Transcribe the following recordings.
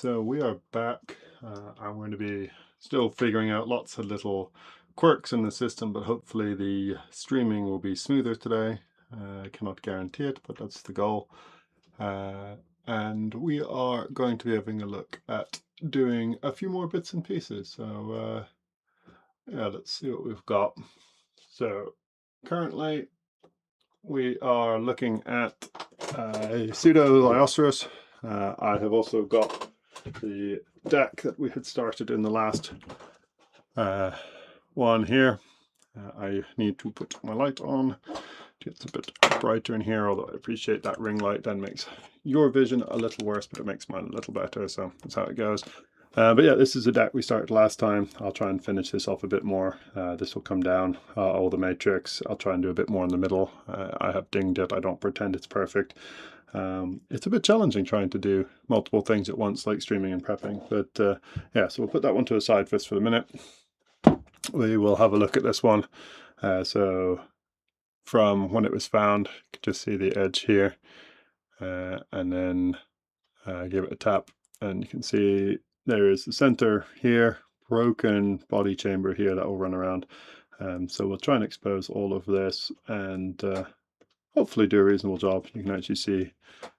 so we are back. I'm going to be still figuring out lots of little quirks in the system, but hopefully the streaming will be smoother today. I cannot guarantee it, but that's the goal. And we are going to be having a look at doing a few more bits and pieces. So yeah, let's see what we've got. So currently we are looking at a pseudo Lyosiris. I have also got the deck that we had started in the last one here. I need to put my light on. It's a bit brighter in here, although I appreciate that ring light then makes your vision a little worse, but it makes mine a little better, so that's how it goes. But yeah, this is a deck we started last time. I'll try and finish this off a bit more. This will come down, all the matrix. I'll try and do a bit more in the middle. I have dinged it. I don't pretend it's perfect. It's a bit challenging trying to do multiple things at once, like streaming and prepping. But yeah, so we'll put that one to a side for the minute. We will have a look at this one. So from when it was found, you can just see the edge here, and then give it a tap, and you can see there is the center here, broken body chamber here that will run around. So we'll try and expose all of this and hopefully do a reasonable job. You can actually see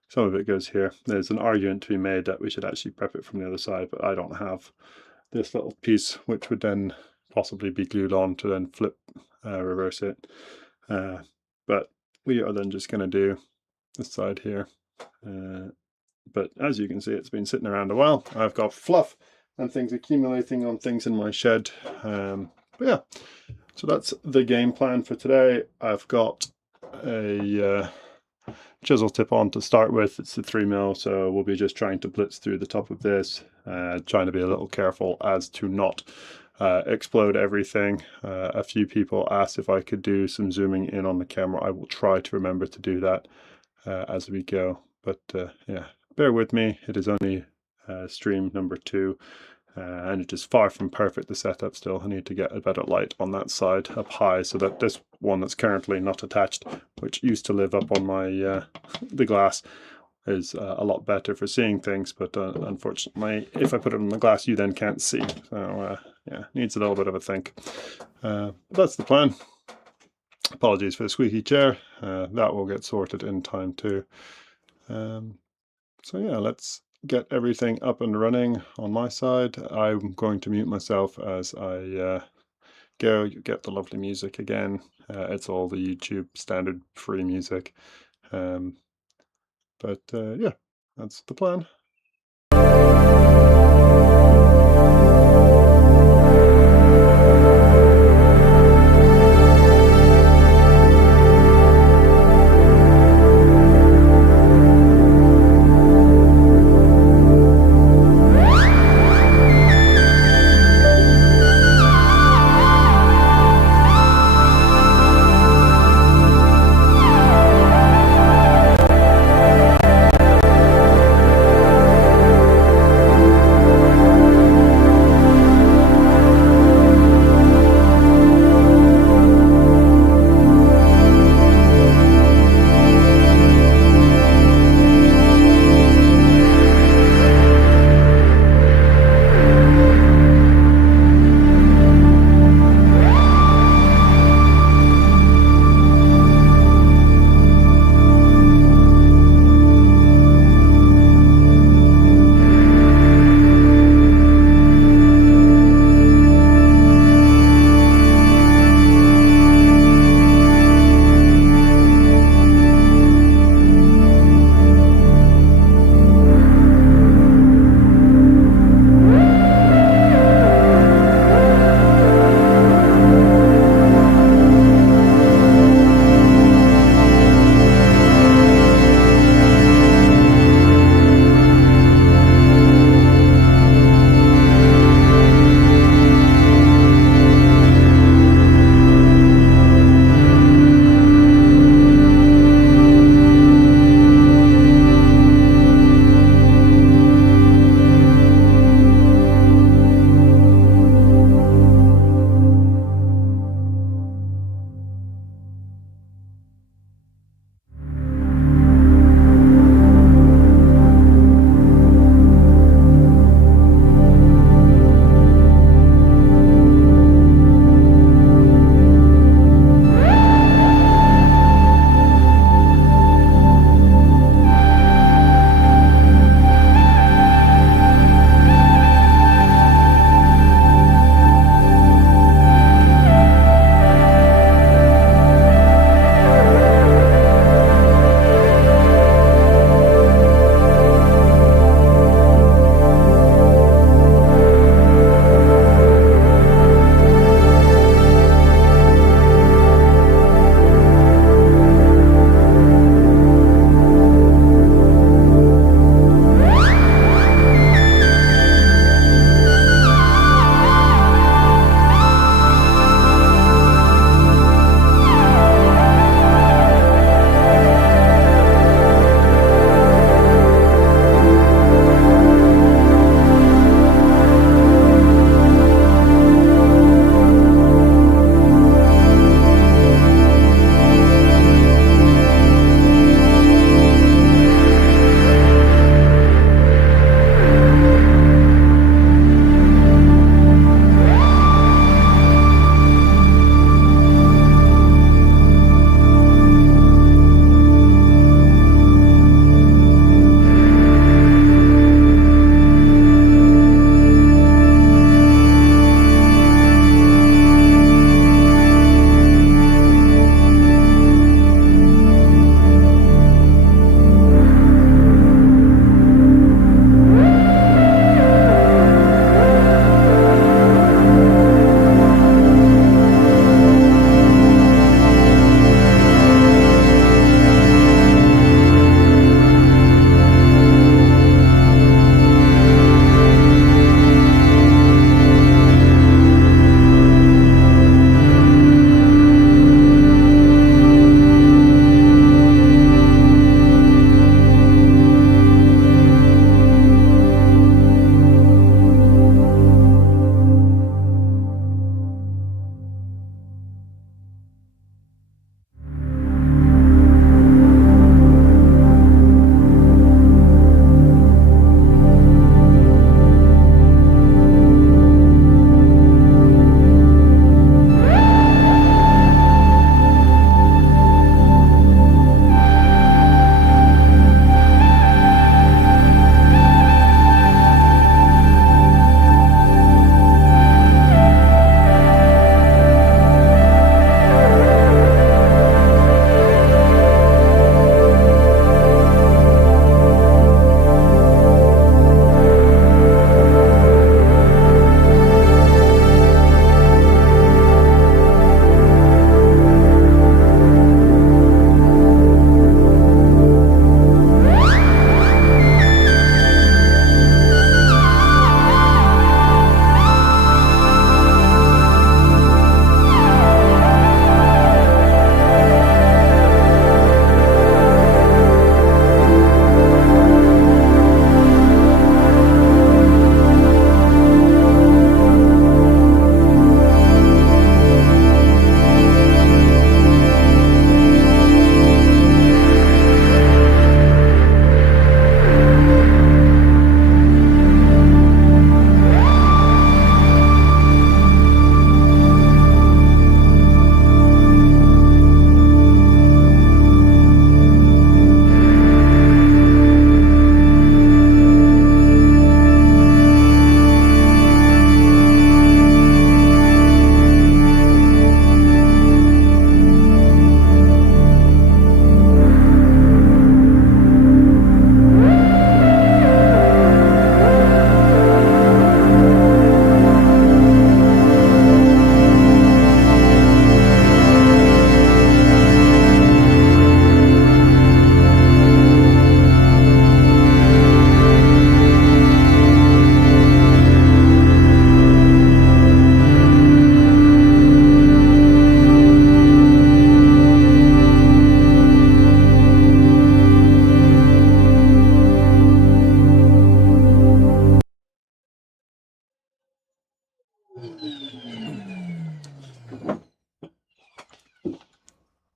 some of it goes here. There's an argument to be made that we should actually prep it from the other side, but I don't have this little piece which would then possibly be glued on to then flip, reverse it. But we are then just going to do this side here. But as you can see, it's been sitting around a while. I've got fluff and things accumulating on things in my shed. But yeah, so that's the game plan for today. I've got a chisel tip on to start with. It's the 3mm, so we'll be just trying to blitz through the top of this, trying to be a little careful as to not explode everything. A few people asked if I could do some zooming in on the camera. I will try to remember to do that as we go. But yeah, bear with me. It is only stream number 2. And it is far from perfect, the setup still. I need to get a better light on that side up high so that this one that's currently not attached, which used to live up on my the glass, is a lot better for seeing things. But unfortunately, if I put it on the glass, you then can't see. So yeah, needs a little bit of a think. But that's the plan. Apologies for the squeaky chair. That will get sorted in time too. So yeah, let's get everything up and running on my side. I'm going to mute myself as I go. You get the lovely music again. It's all the YouTube standard free music. But yeah, that's the plan.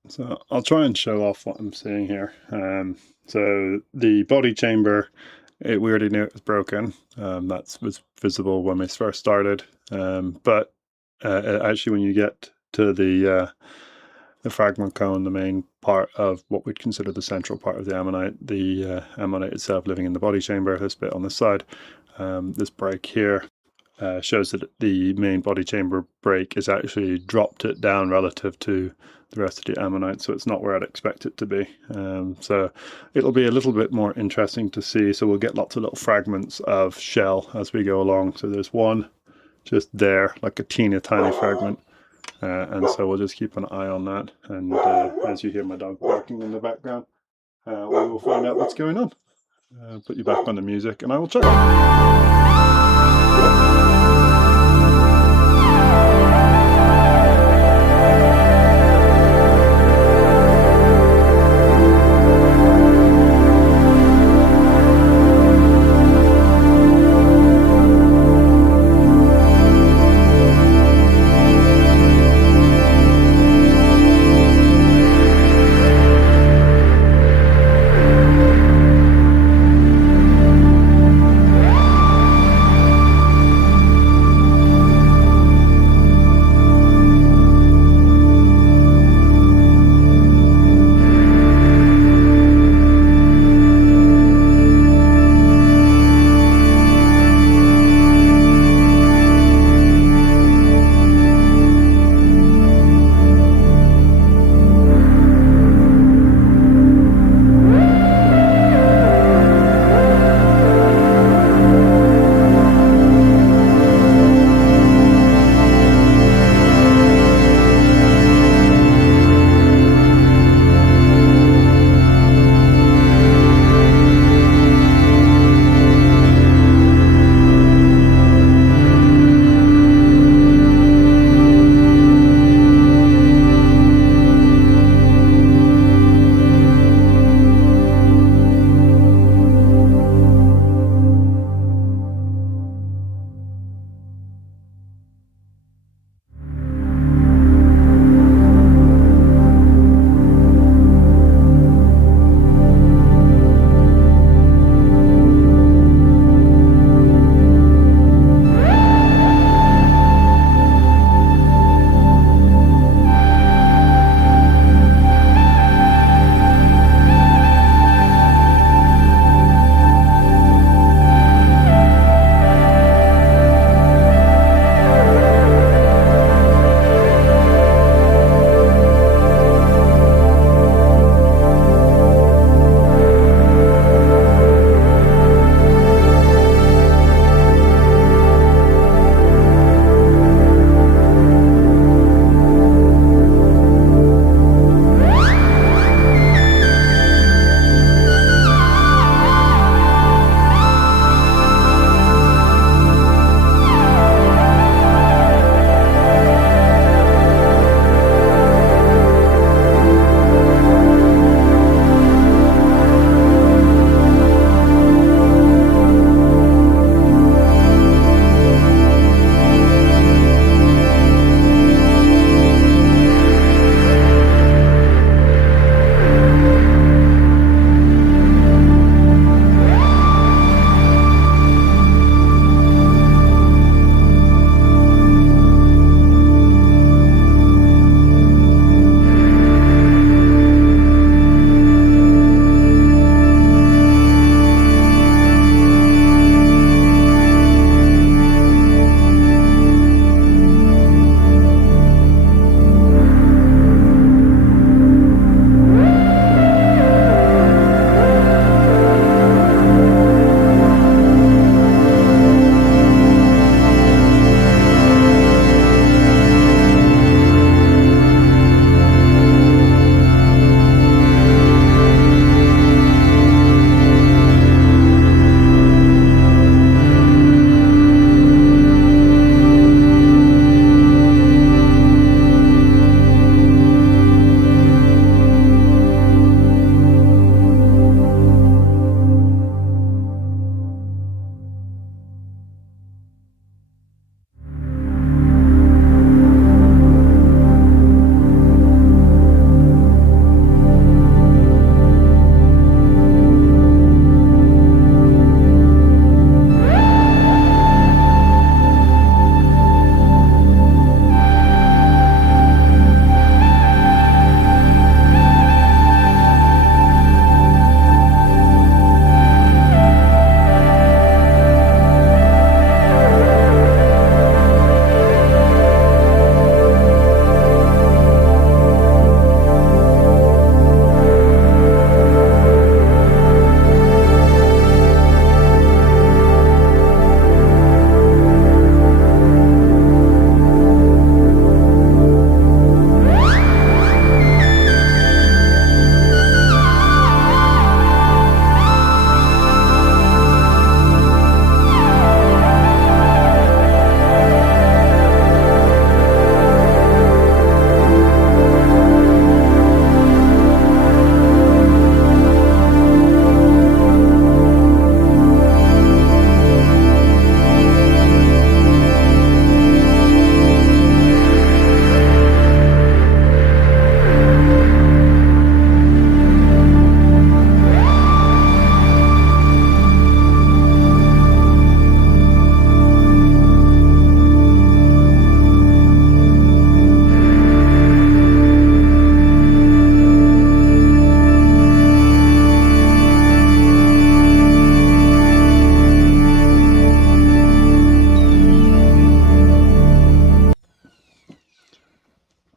So I'll try and show off what I'm seeing here. So the body chamber, we already knew it was broken. That was visible when we first started. But actually, when you get to the fragment cone, the main part of what we'd consider the central part of the ammonite itself living in the body chamber, this bit on the side, this break here shows that the main body chamber break is actually dropped it down relative to the rest of the ammonite, so it's not where I'd expect it to be. So it'll be a little bit more interesting to see. So we'll get lots of little fragments of shell as we go along. So there's one just there, like a teeny tiny fragment. And so we'll just keep an eye on that. And as you hear my dog barking in the background, we will find out what's going on. Put you back on the music and I will check.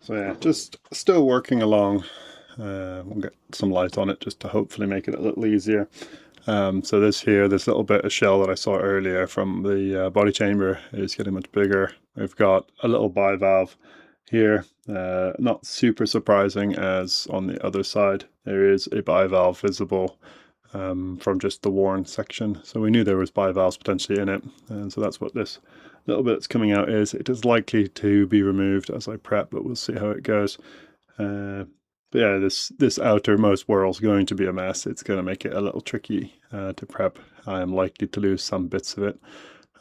So yeah, just still working along. We'll get some light on it just to hopefully make it a little easier. So this little bit of shell that I saw earlier from the body chamber is getting much bigger. We've got a little bivalve here. Not super surprising, as on the other side there is a bivalve visible from just the worn section. So we knew there was bivalves potentially in it, and so that's what this little bit that's coming out is. It is likely to be removed as I prep, but we'll see how it goes. But yeah, this outermost whorl is going to be a mess. It's going to make it a little tricky to prep. I am likely to lose some bits of it,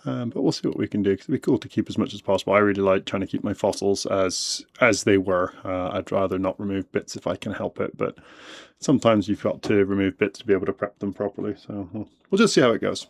but we'll see what we can do. It'd be cool to keep as much as possible. I really like trying to keep my fossils as they were. I'd rather not remove bits if I can help it, but sometimes you've got to remove bits to be able to prep them properly. So we'll just see how it goes.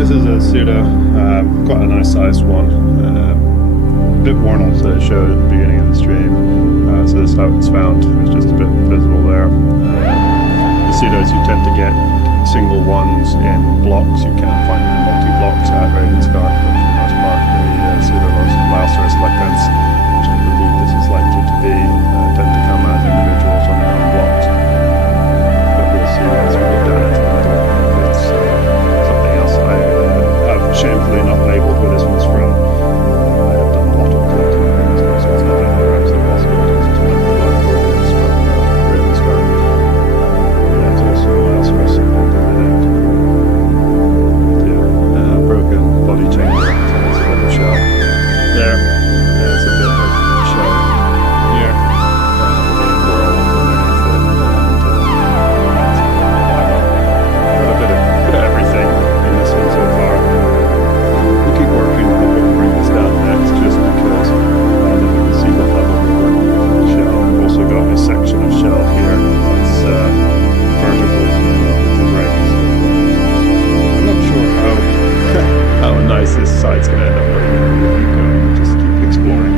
This is a pseudo, quite a nice sized one, a bit worn as I showed at the beginning of the stream, so this is how it's found. It's just a bit visible there. The pseudos you tend to get single ones in blocks. You can't find multi-blocks at Ravenscar, but for the most part the pseudo-Laosaurus lectens, which I believe this is likely to be, tend to come as individuals on their own blocks. But we'll see as we get down into the middle if it's something else. I have shamefully not labelled where this one's from. I have done a lot of collecting of Ravenscar, so it's not out of the realms of possibilities. It's one of the live organs from Ravenscar. Yeah, it's also Laosaurus broken body chamber. There's a bit of shell there. There's a bit of shell here. The main whorl underneath it, and got a bit of everything in this one so far. We'll keep working. I'll probably bring this down next, just because then we can see what level we're working with the shell. We've also got a section of shell here that's vertical with the break. So I'm not sure how nice this site's going to end up looking. We'll keep going, we'll just keep exploring.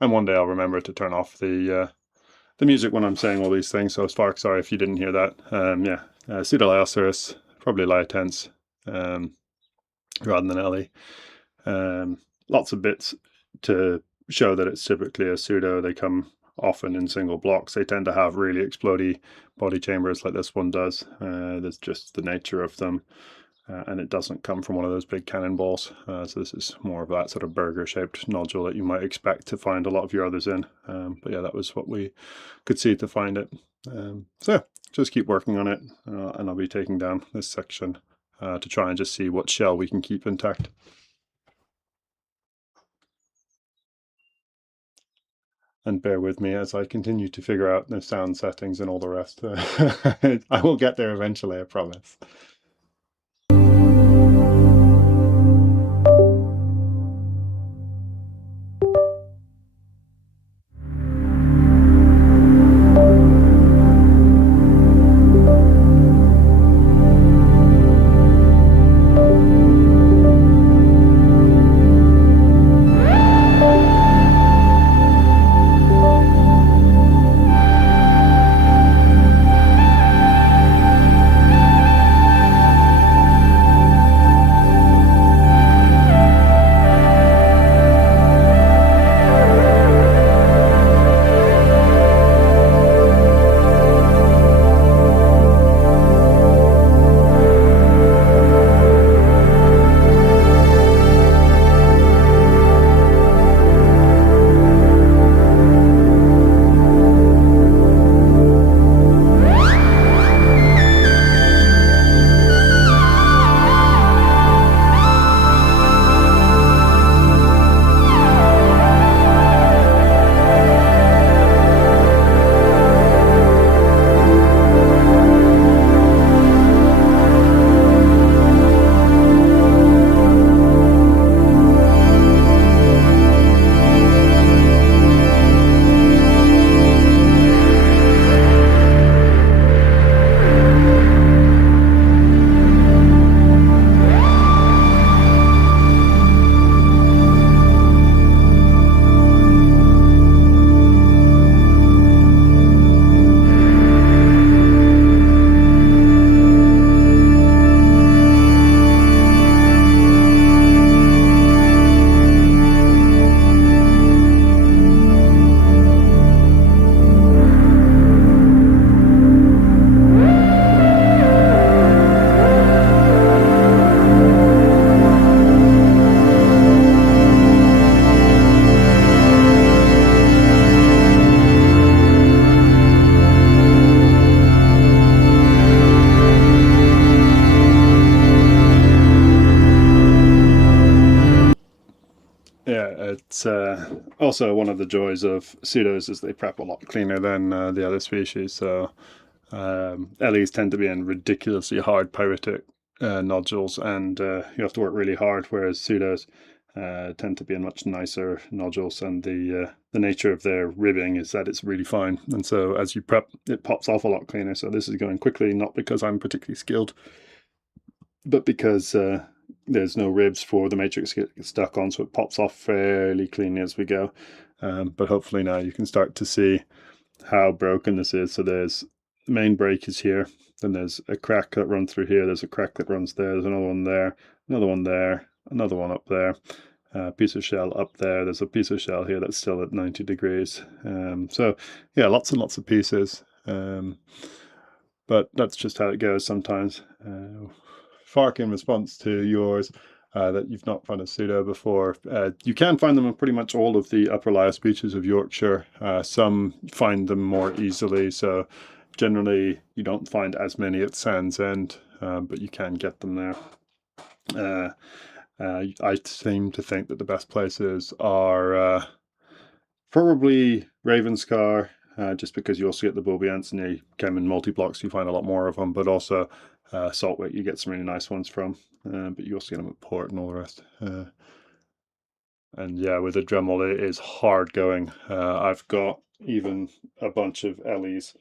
And one day I'll remember to turn off the music when I'm saying all these things, so Spark, sorry if you didn't hear that. Pseudo-Laosaurus, probably Laotense, rather than Ellie. Lots of bits to show that it's typically a pseudo. They come often in single blocks. They tend to have really explodey body chambers like this one does. That's just the nature of them. and it doesn't come from one of those big cannonballs. So this is more of that sort of burger-shaped nodule that you might expect to find a lot of your others in. But yeah, that was what we could see to find it. So yeah, just keep working on it, and I'll be taking down this section to try and just see what shell we can keep intact. And bear with me as I continue to figure out the sound settings and all the rest. I will get there eventually, I promise. Yeah, it's also one of the joys of pseudos is they prep a lot cleaner than the other species. So LEs tend to be in ridiculously hard pyritic nodules, and you have to work really hard, whereas pseudos tend to be in much nicer nodules, and the nature of their ribbing is that it's really fine, and so as you prep, it pops off a lot cleaner. So this is going quickly, not because I'm particularly skilled, but because there's no ribs for the matrix to get stuck on, so it pops off fairly cleanly as we go. But hopefully now you can start to see how broken this is. So there's the main break is here, then there's a crack that runs through here, there's a crack that runs there, there's another one there, another one there, another one up there, piece of shell up there, there's a piece of shell here that's still at 90 degrees. So yeah, lots and lots of pieces. But that's just how it goes sometimes. Fark, in response to yours, that you've not found a pseudo before, you can find them in pretty much all of the upper lias beaches of Yorkshire. Some find them more easily, so generally you don't find as many at Sands End, but you can get them there. I seem to think that the best places are probably Ravenscar, just because you also get the Bobiants, and they come in multi-blocks, you find a lot more of them, but also Saltwick, you get some really nice ones from, but you also get them at Port and all the rest. And yeah, with the Dremel, it is hard going. I've got even a bunch of LEs,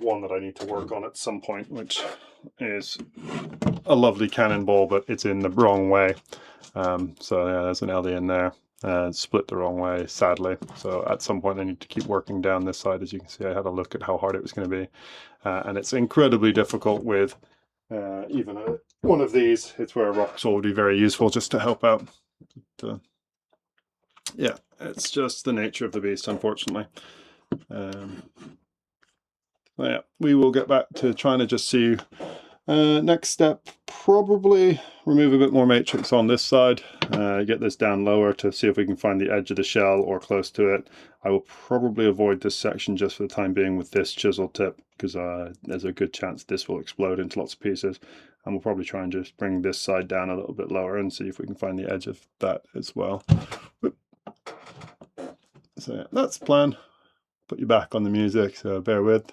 one that I need to work on at some point, which is a lovely cannonball, but it's in the wrong way. So yeah, there's an LE in there. Split the wrong way, sadly. So at some point I need to keep working down this side. As you can see, I had a look at how hard it was going to be. And it's incredibly difficult with even one of these. It's where a rock saw would be very useful just to help out. But, yeah, it's just the nature of the beast, unfortunately. Yeah, we will get back to trying to just see Next step, probably remove a bit more matrix on this side, get this down lower to see if we can find the edge of the shell or close to it. I will probably avoid this section just for the time being with this chisel tip, because there's a good chance this will explode into lots of pieces. And we'll probably try and just bring this side down a little bit lower and see if we can find the edge of that as well. So yeah, that's the plan. Put you back on the music, so bear with.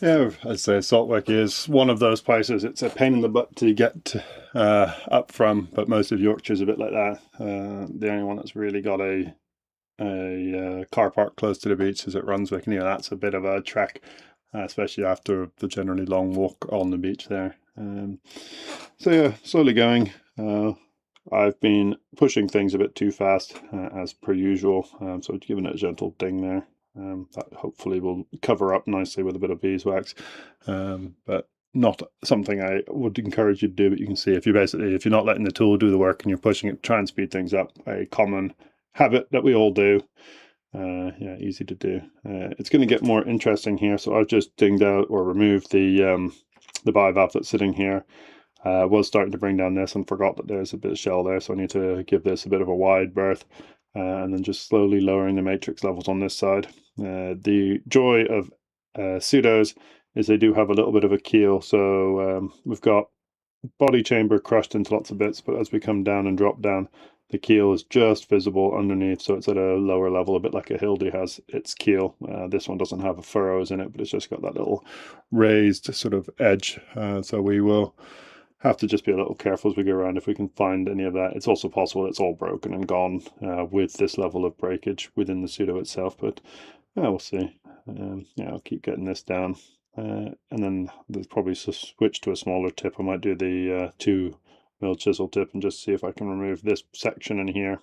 yeah, I'd say Zoic is one of those places. It's a pain in the butt to get up from, but most of Yorkshire's a bit like that. The only one that's really got a car park close to the beach is at Runswick, and yeah, that's a bit of a trek, especially after the generally long walk on the beach there. So yeah, slowly going. I've been pushing things a bit too fast, as per usual, so giving it a gentle ding there. That hopefully will cover up nicely with a bit of beeswax, but not something I would encourage you to do. But you can see if you're not letting the tool do the work and you're pushing it, try and speed things up. A common habit that we all do. Yeah, easy to do. It's going to get more interesting here. So I've just dinged out or removed the bivalve that's sitting here. Was starting to bring down this and forgot that there's a bit of shell there, so I need to give this a bit of a wide berth, and then just slowly lowering the matrix levels on this side. The joy of pseudos is they do have a little bit of a keel, so we've got body chamber crushed into lots of bits, but as we come down and drop down, the keel is just visible underneath, so it's at a lower level, a bit like a Hyundai has its keel. This one doesn't have furrows in it, but it's just got that little raised sort of edge, so we will have to just be a little careful as we go around if we can find any of that. It's also possible it's all broken and gone with this level of breakage within the pseudo itself, but we'll see. Yeah, I'll keep getting this down, and then there's probably a switch to a smaller tip. I might do the 2mm chisel tip and just see if I can remove this section in here,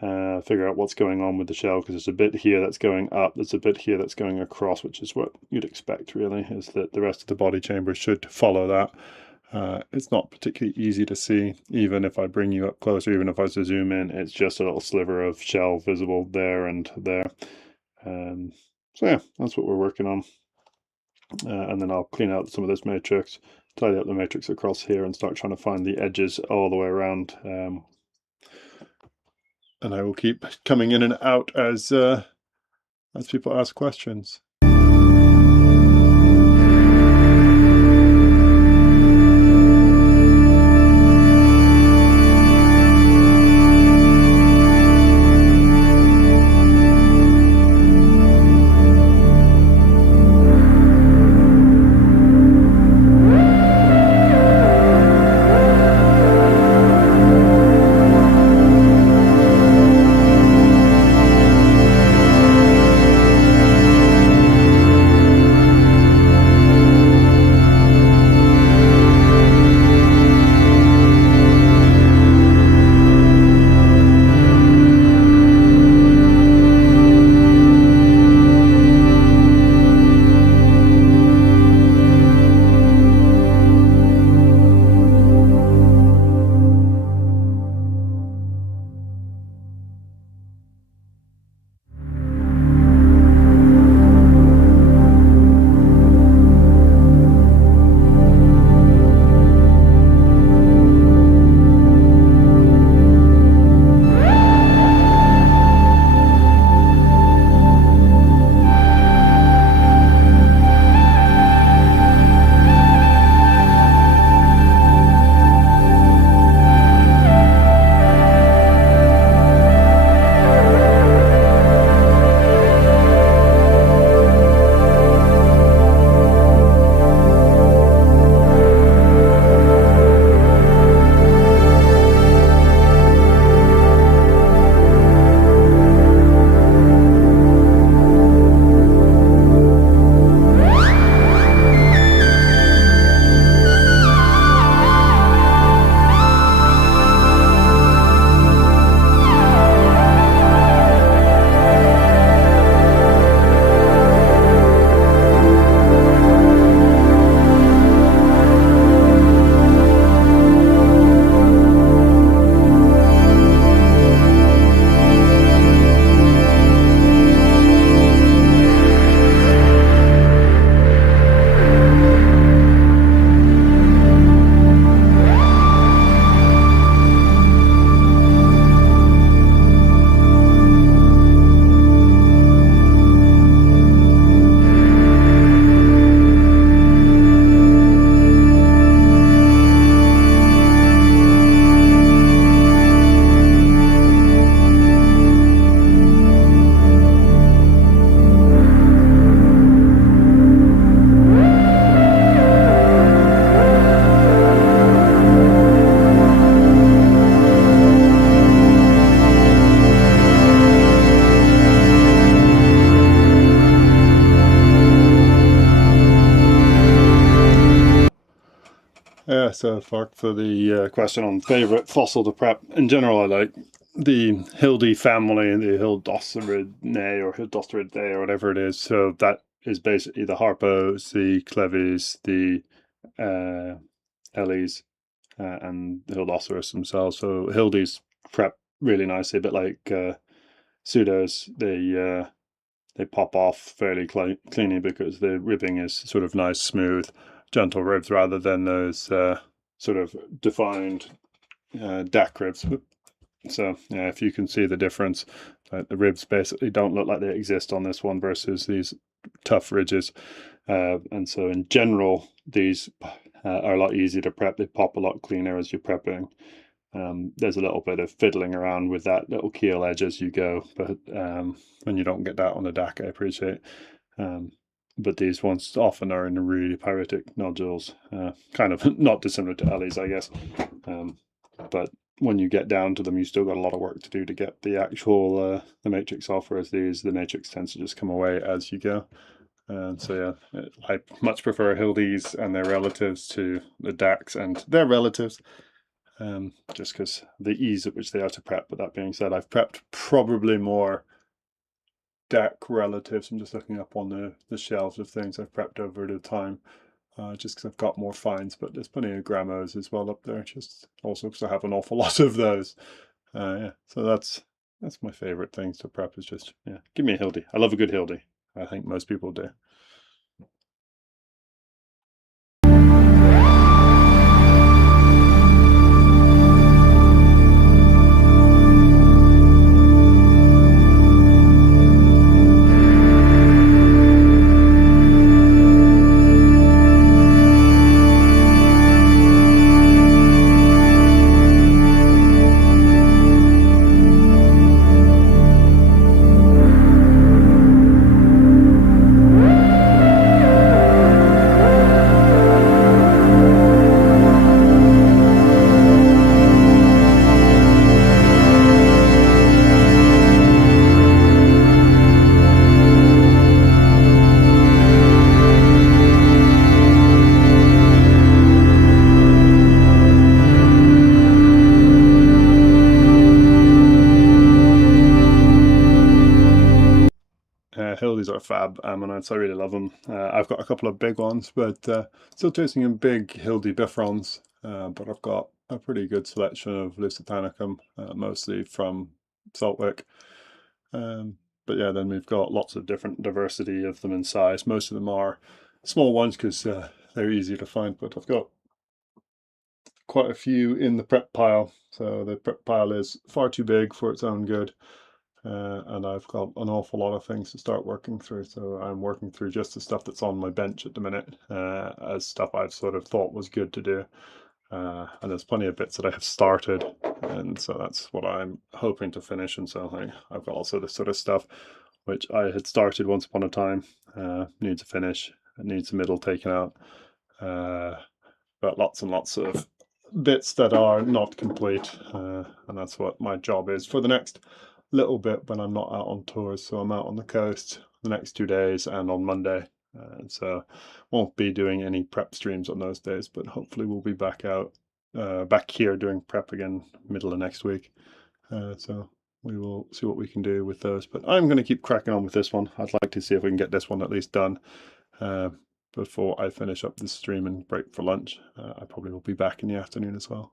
figure out what's going on with the shell, because there's a bit here that's going up, there's a bit here that's going across, which is what you'd expect really, is that the rest of the body chamber should follow that. It's not particularly easy to see, even if I bring you up closer, even if I was to zoom in, it's just a little sliver of shell visible there and there. So yeah, that's what we're working on. And then I'll clean out some of this matrix, tidy up the matrix across here, and start trying to find the edges all the way around. And I will keep coming in and out as people ask questions. So for the question on favourite fossil to prep, in general I like the Hildy family, the Hildosteridae or Hildosteridae or whatever it is. So that is basically the Harpos, the Cleves, the Ellies, and the Hildoceras themselves. So Hildies prep really nicely, a bit like Pseudos. They pop off fairly cleanly because the ribbing is sort of nice, smooth, gentle ribs rather than those sort of defined DAC ribs. So yeah, if you can see the difference, the ribs basically don't look like they exist on this one versus these tough ridges. And so in general, these are a lot easier to prep. They pop a lot cleaner as you're prepping. There's a little bit of fiddling around with that little keel edge as you go, but when you don't get that on the DAC, I appreciate. But these ones often are in really pyritic nodules, kind of not dissimilar to Ellie's, I guess. But when you get down to them, you still got a lot of work to do to get the actual the matrix off, whereas the matrix tends to just come away as you go. So yeah, I much prefer Hildies and their relatives to the DACs and their relatives, just because the ease at which they are to prep. But that being said, I've prepped probably more DAC relatives. I'm just looking up on the shelves of things I've prepped over the time, just because I've got more finds, but there's plenty of Grammos as well up there, just also because I have an awful lot of those. Yeah, so that's my favorite things to prep, is just, yeah, give me a Hildy. I love a good Hildy. I think most people do. Hildies are fab ammonites. I really love them. I've got a couple of big ones, but still chasing in big Hildy bifrons. But I've got a pretty good selection of Lusitanicum, mostly from Zoic. But yeah, then we've got lots of different diversity of them in size. Most of them are small ones because they're easier to find, but I've got quite a few in the prep pile. So the prep pile is far too big for its own good. And I've got an awful lot of things to start working through. So I'm working through just the stuff that's on my bench at the minute, as stuff I've sort of thought was good to do. And there's plenty of bits that I have started, and so that's what I'm hoping to finish. And so I've got also this sort of stuff which I had started once upon a time, needs a finish, it needs a middle taken out, but lots and lots of bits that are not complete, and that's what my job is for the next little bit when I'm not out on tours. So I'm out on the coast the next 2 days and on Monday, and so won't be doing any prep streams on those days, but hopefully we'll be back out back here doing prep again middle of next week. So we will see what we can do with those, but I'm going to keep cracking on with this one. I'd like to see if we can get this one at least done before I finish up this stream and break for lunch. I probably will be back in the afternoon as well.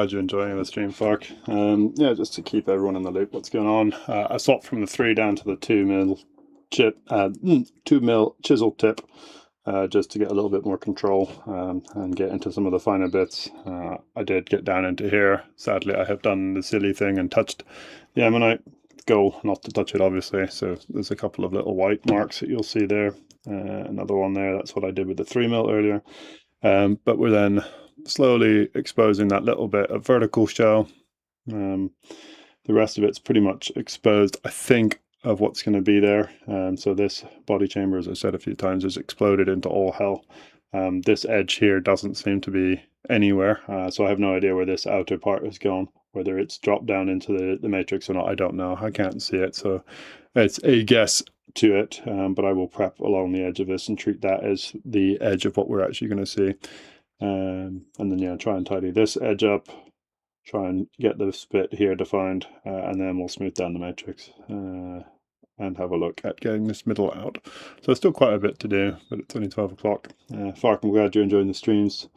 glad you're enjoying the stream, Fark. Yeah, just to keep everyone in the loop, what's going on. I swapped from the 3 down to the 2mm chip, 2mm chisel tip, just to get a little bit more control and get into some of the finer bits. I did get down into here. Sadly, I have done the silly thing and touched the ammonite. Goal not to touch it, obviously. So there's a couple of little white marks that you'll see there. Another one there. That's what I did with the 3mm earlier. But we're then slowly exposing that little bit of vertical shell. The rest of it's pretty much exposed, I think, of what's going to be there. So this body chamber, as I said a few times, is exploded into all hell. This edge here doesn't seem to be anywhere, so I have no idea where this outer part has gone. Whether it's dropped down into the matrix or not, I don't know. I can't see it, so it's a guess to it, but I will prep along the edge of this and treat that as the edge of what we're actually going to see. And then, yeah, try and tidy this edge up, try and get this bit here defined, and then we'll smooth down the matrix and have a look at getting this middle out. So there's still quite a bit to do, but it's only 12 o'clock. Fark, I'm glad you're enjoying the streams.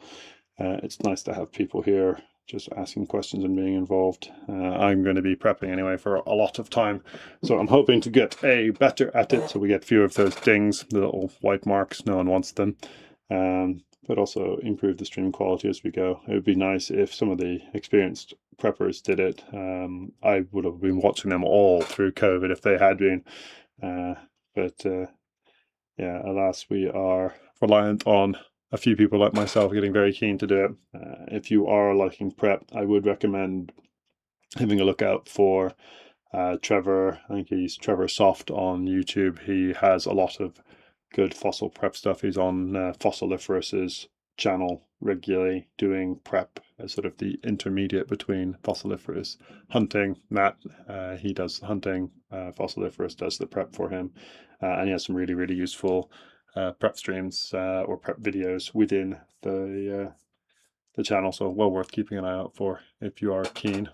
It's nice to have people here just asking questions and being involved. I'm going to be prepping anyway for a lot of time, so I'm hoping to get better at it, so we get fewer of those dings, the little white marks. No one wants them. But also improve the stream quality as we go. It would be nice if some of the experienced preppers did it. I would have been watching them all through COVID if they had been. But yeah, alas, we are reliant on a few people like myself getting very keen to do it. If you are liking prep, I would recommend having a look out for Trevor. I think he's Trevor Soft on YouTube. He has a lot of good fossil prep stuff. He's on Fossiliferous's channel regularly doing prep as sort of the intermediate between Fossiliferous hunting. Matt, he does the hunting, Fossiliferous does the prep for him, and he has some really, really useful prep streams or prep videos within the channel, so well worth keeping an eye out for if you are keen.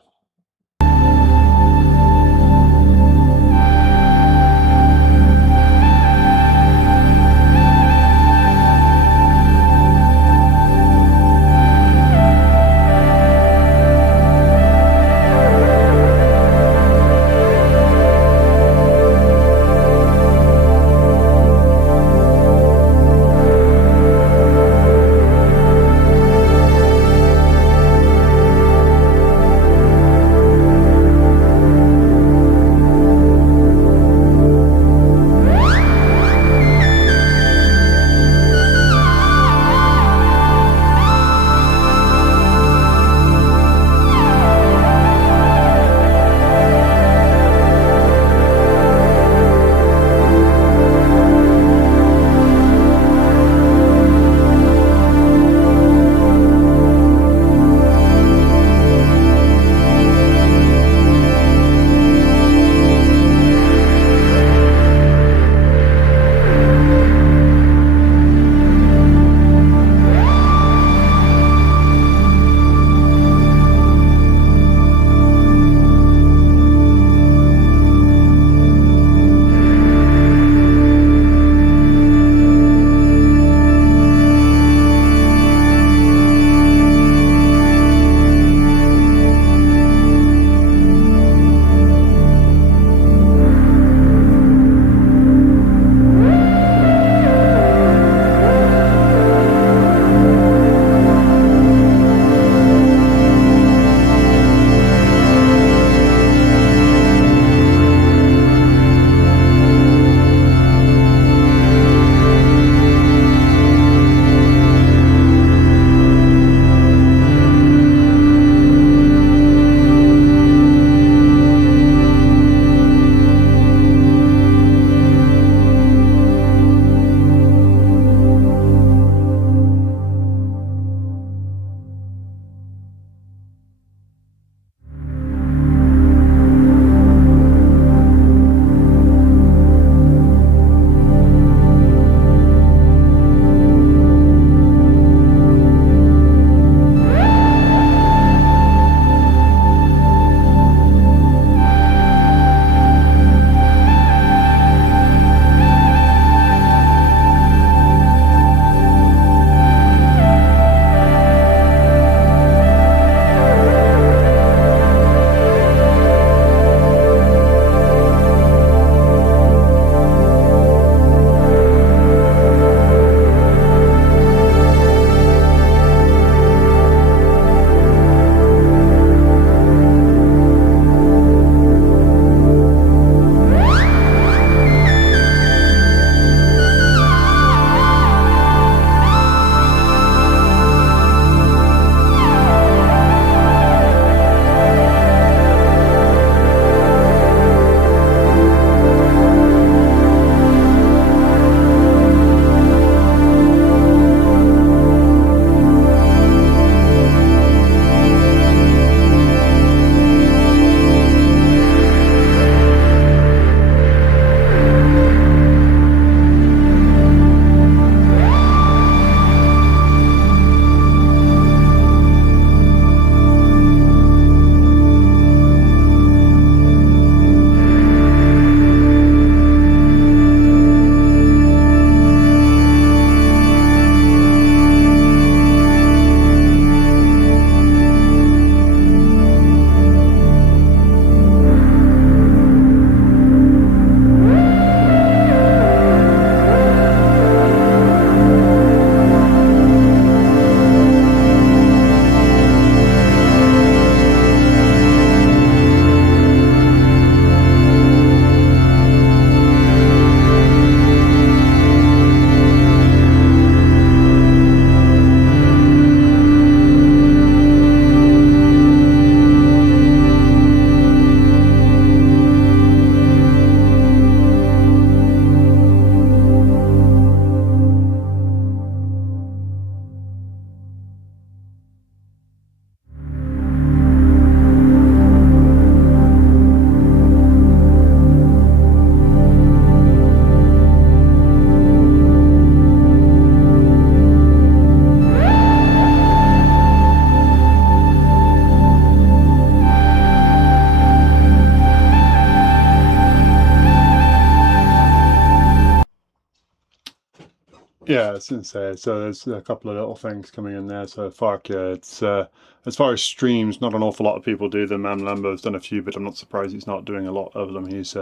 Yeah, I was gonna say, so there's a couple of little things coming in there. So Fark, yeah, it's as far as streams, not an awful lot of people do them. Lambo's done a few, but I'm not surprised he's not doing a lot of them. He's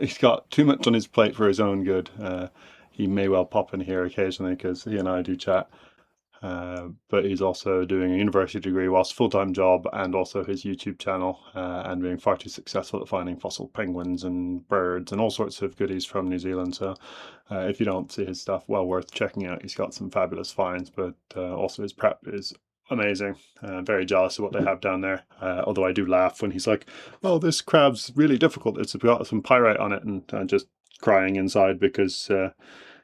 he's got too much on his plate for his own good. He may well pop in here occasionally because he and I do chat. But he's also doing a university degree whilst full-time job, and also his YouTube channel, and being far too successful at finding fossil penguins and birds and all sorts of goodies from New Zealand. So if you don't see his stuff, well worth checking out. He's got some fabulous finds, but also his prep is amazing. Very jealous of what they have down there. Although I do laugh when he's like, "Oh, this crab's really difficult. It's got some pyrite on it," and just crying inside because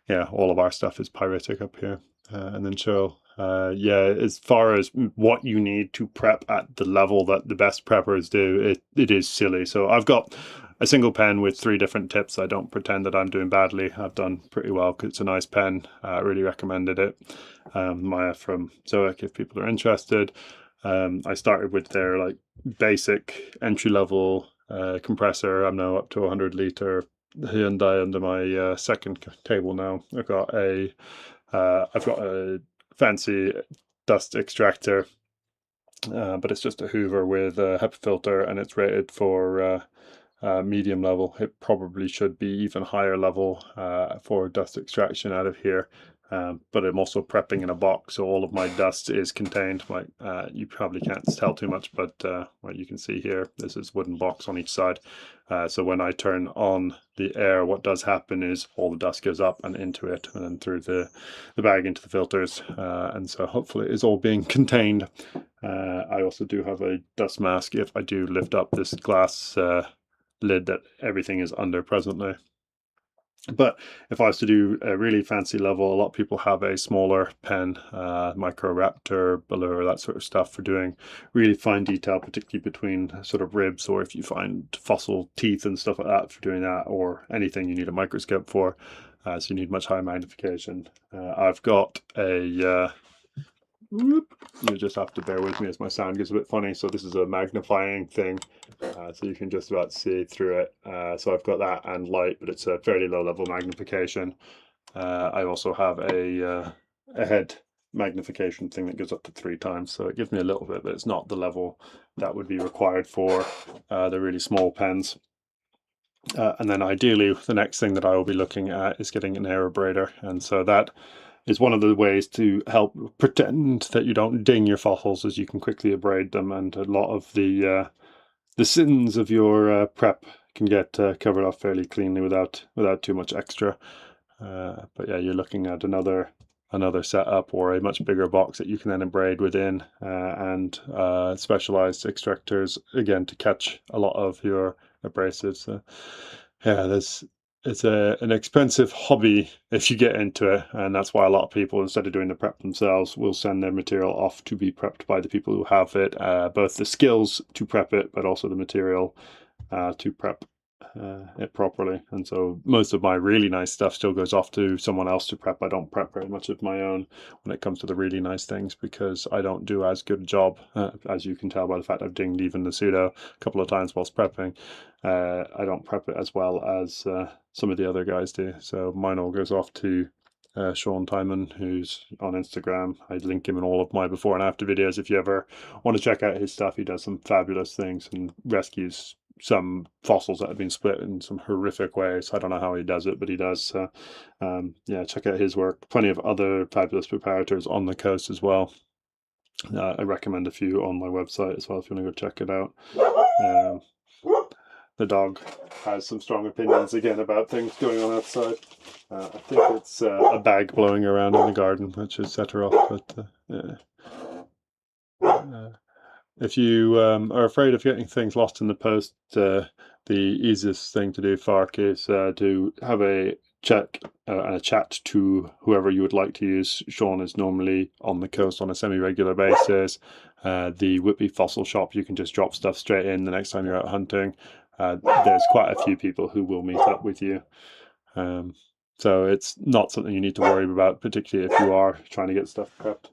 yeah, all of our stuff is pyritic up here. And then show, yeah, as far as what you need to prep at the level that the best preppers do, it is silly. So I've got a single pen with 3 different tips. I don't pretend that I'm doing badly. I've done pretty well because it's a nice pen. I really recommended it. Maya from Zoic, if people are interested. I started with their like basic entry-level compressor. I'm now up to 100-liter Hyundai under my second table now. I've got a fancy dust extractor, but it's just a Hoover with a HEPA filter, and it's rated for medium level. It probably should be even higher level for dust extraction out of here. But I'm also prepping in a box, so all of my dust is contained. You probably can't tell too much, but what you can see here, this is wooden box on each side. So when I turn on the air, what does happen is all the dust goes up and into it, and then through the bag into the filters. And so hopefully it's all being contained. I also do have a dust mask if I do lift up this glass lid that everything is under presently. But if I was to do a really fancy level, a lot of people have a smaller pen, Microraptor, Balur, that sort of stuff for doing really fine detail, particularly between sort of ribs, or if you find fossil teeth and stuff like that for doing that, or anything you need a microscope for. So you need much higher magnification. I've got a you just have to bear with me as my sound gets a bit funny. So this is a magnifying thing, so you can just about see through it. So I've got that and light, but it's a fairly low level magnification. I also have a head magnification thing that goes up to 3 times, so it gives me a little bit, but it's not the level that would be required for the really small pens. And then ideally, the next thing that I will be looking at is getting an air abrader, and so that is one of the ways to help pretend that you don't ding your fossils, as you can quickly abrade them, and a lot of the sins of your prep can get covered up fairly cleanly without too much extra. But yeah, you're looking at another setup, or a much bigger box that you can then abrade within, and specialized extractors again to catch a lot of your abrasives. Yeah, it's an expensive hobby if you get into it, and that's why a lot of people, instead of doing the prep themselves, will send their material off to be prepped by the people who have it, both the skills to prep it, but also the material to prep it properly. And so most of my really nice stuff still goes off to someone else to prep. I don't prep very much of my own when it comes to the really nice things, because I don't do as good a job, as you can tell by the fact I've dinged even the pseudo a couple of times whilst prepping. I don't prep it as well as some of the other guys do. So mine all goes off to Sean Timon, who's on Instagram. I link him in all of my before and after videos. If you ever want to check out his stuff, he does some fabulous things and rescues some fossils that have been split in some horrific ways. I don't know how he does it, but he does. Yeah, check out his work. Plenty of other fabulous preparators on the coast as well. I recommend a few on my website as well if you want to go check it out. The dog has some strong opinions again about things going on outside. I think it's a bag blowing around in the garden, which has set her off. But if you are afraid of getting things lost in the post, the easiest thing to do, Fark, is to have a check and a chat to whoever you would like to use. Sean is normally on the coast on a semi-regular basis. The Whitby Fossil Shop, you can just drop stuff straight in the next time you're out hunting. There's quite a few people who will meet up with you. So it's not something you need to worry about, particularly if you are trying to get stuff prepped.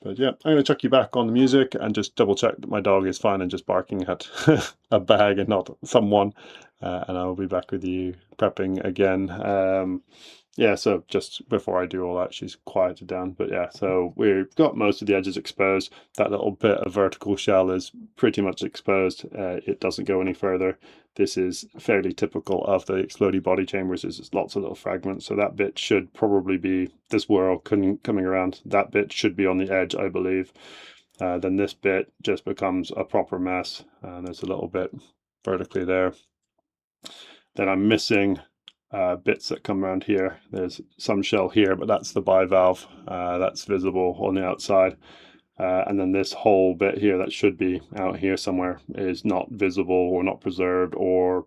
But yeah, I'm going to chuck you back on the music and just double check that my dog is fine and just barking at a bag and not someone. And I'll be back with you prepping again. Yeah, so just before I do all that, she's quieted down. But yeah, so we've got most of the edges exposed. That little bit of vertical shell is pretty much exposed. It doesn't go any further. This is fairly typical of the explodey body chambers. There's lots of little fragments. So that bit should probably be this whirl coming around. That bit should be on the edge, I believe. Then this bit just becomes a proper mess. And there's a little bit vertically there. Then I'm missing bits that come around here. There's some shell here, but that's the bivalve. That's visible on the outside. And then this whole bit here that should be out here somewhere is not visible or not preserved or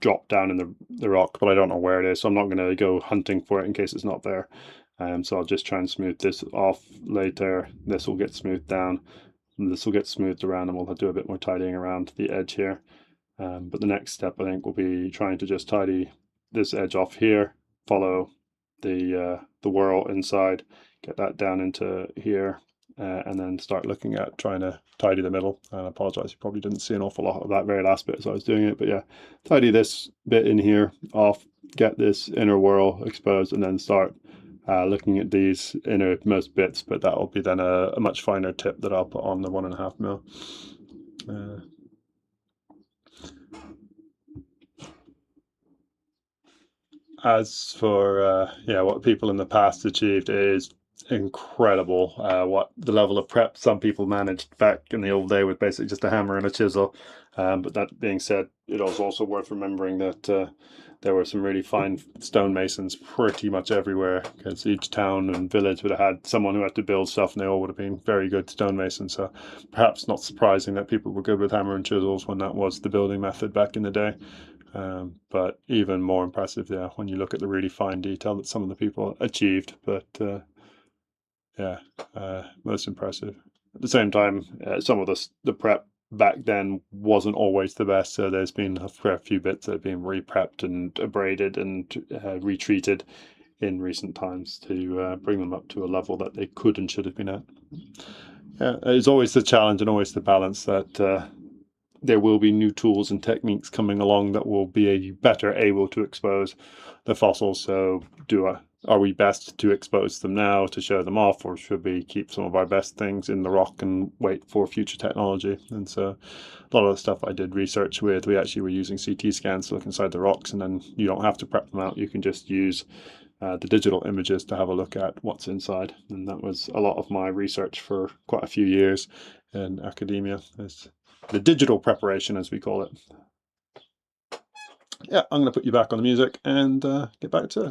dropped down in the rock, but I don't know where it is, so I'm not going to go hunting for it in case it's not there. So I'll just try and smooth this off later. This will get smoothed down, and this will get smoothed around, and we'll do a bit more tidying around the edge here. But the next step, I think, will be trying to just tidy this edge off here, follow the whirl inside, get that down into here, and then start looking at trying to tidy the middle. And I apologize, you probably didn't see an awful lot of that very last bit as I was doing it, but yeah, tidy this bit in here off, get this inner whirl exposed, and then start looking at these innermost bits. But that will be then a much finer tip that I'll put on the 1.5 mil. As for yeah, what people in the past achieved is incredible. What the level of prep some people managed back in the old day with basically just a hammer and a chisel. But that being said, it was also worth remembering that there were some really fine stonemasons pretty much everywhere, because each town and village would have had someone who had to build stuff, and they all would have been very good stonemasons. So perhaps not surprising that people were good with hammer and chisels when that was the building method back in the day. But even more impressive, yeah, when you look at the really fine detail that some of the people achieved. But yeah, most impressive. At the same time, some of the prep back then wasn't always the best, so there's been a fair few bits that have been re-prepped and abraded and retreated in recent times to bring them up to a level that they could and should have been at. Yeah, it's always the challenge and always the balance that there will be new tools and techniques coming along that will be better able to expose the fossils. So are we best to expose them now to show them off, or should we keep some of our best things in the rock and wait for future technology? And so a lot of the stuff I did research with, we actually were using CT scans to look inside the rocks, and then you don't have to prep them out. You can just use the digital images to have a look at what's inside. And that was a lot of my research for quite a few years in academia, is the digital preparation, as we call it. Yeah, I'm going to put you back on the music and get back to it.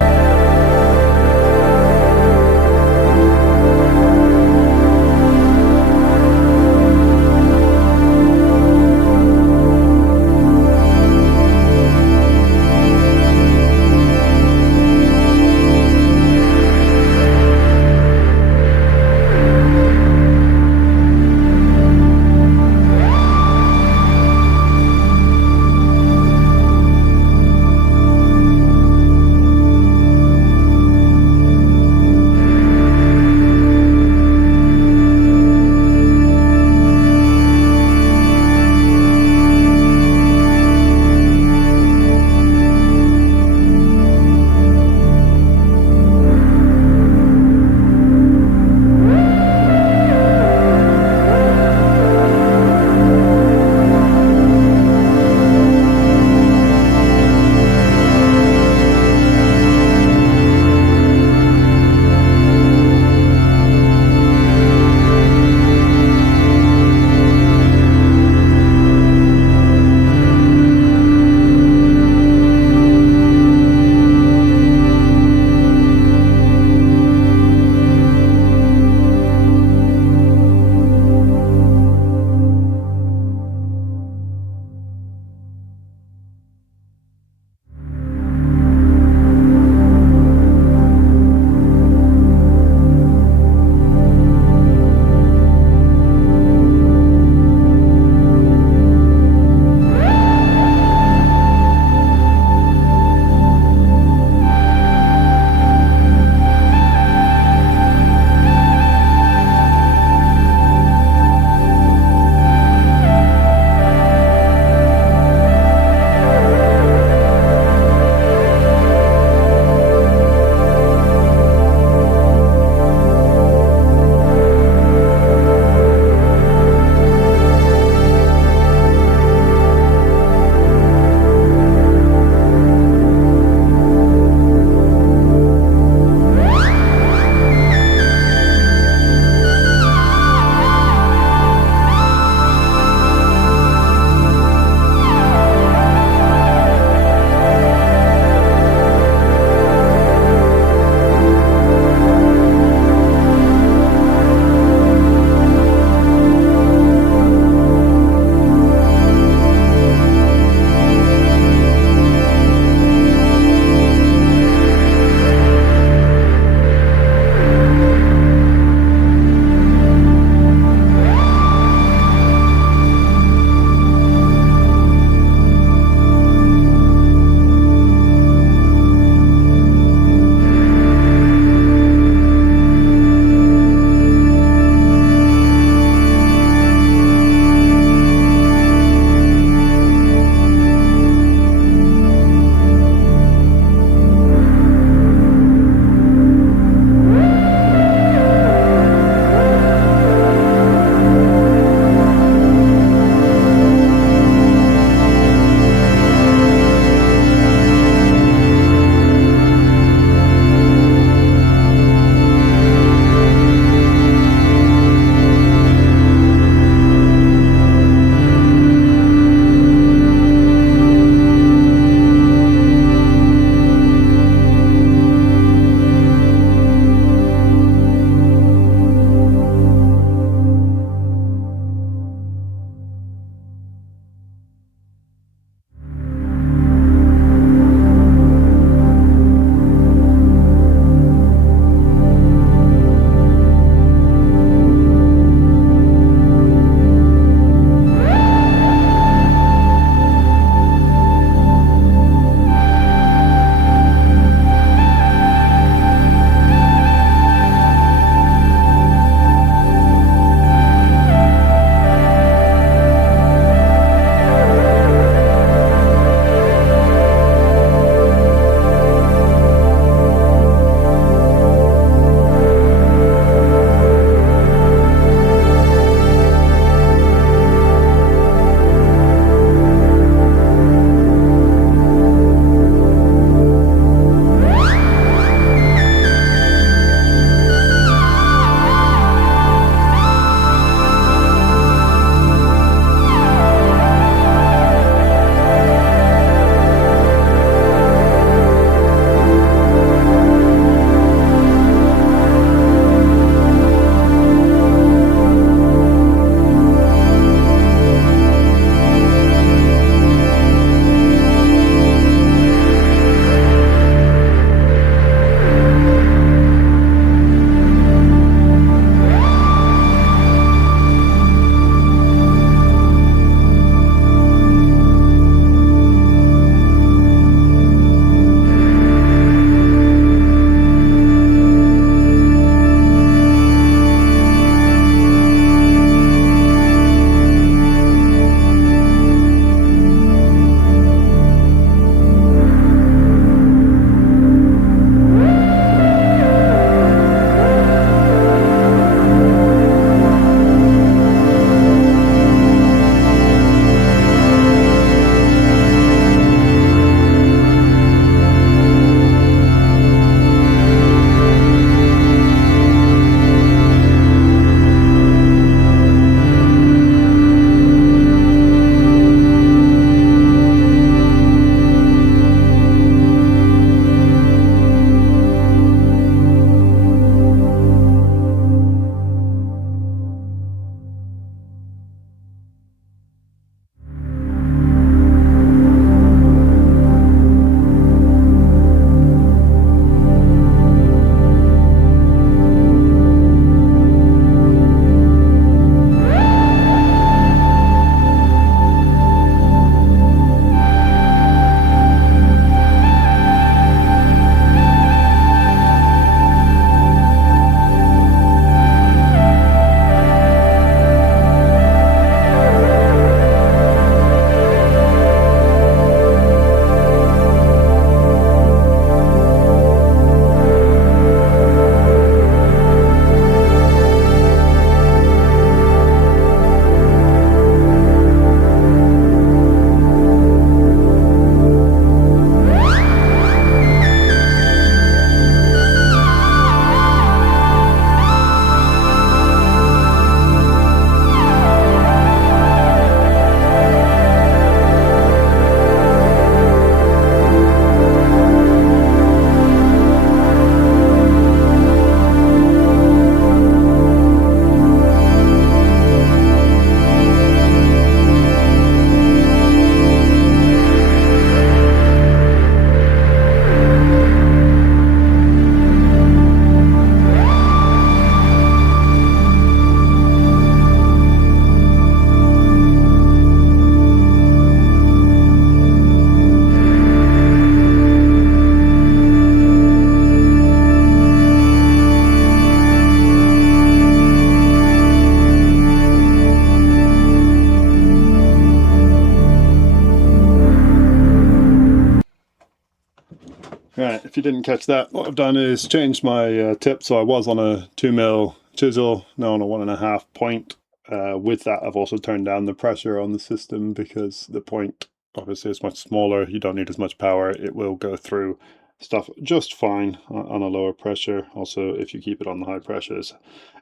Right, if you didn't catch that, what I've done is changed my tip. So I was on a 2mm chisel, now on a 1.5 point. With that, I've also turned down the pressure on the system because the point obviously is much smaller. You don't need as much power. It will go through stuff just fine on a lower pressure. Also, if you keep it on the high pressures,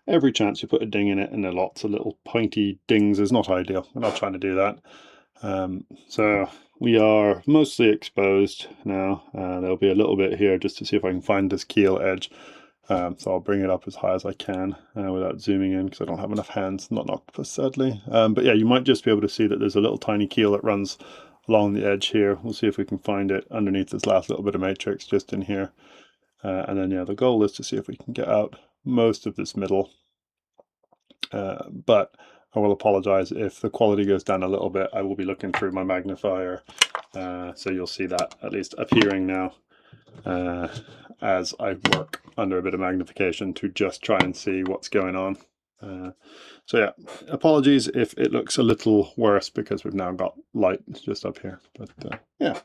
every chance you put a ding in it and there are lots of little pointy dings is not ideal. We're not trying to do that. So we are mostly exposed now. There'll be a little bit here just to see if I can find this keel edge. So I'll bring it up as high as I can without zooming in because I don't have enough hands, not an octopus sadly. But yeah, you might just be able to see that there's a little tiny keel that runs along the edge here. We'll see if we can find it underneath this last little bit of matrix just in here. And then yeah, the goal is to see if we can get out most of this middle. But I will apologize if the quality goes down a little bit. I will be looking through my magnifier, so you'll see that at least appearing now as I work under a bit of magnification to just try and see what's going on. So yeah, apologies if it looks a little worse because we've now got light just up here, but yeah.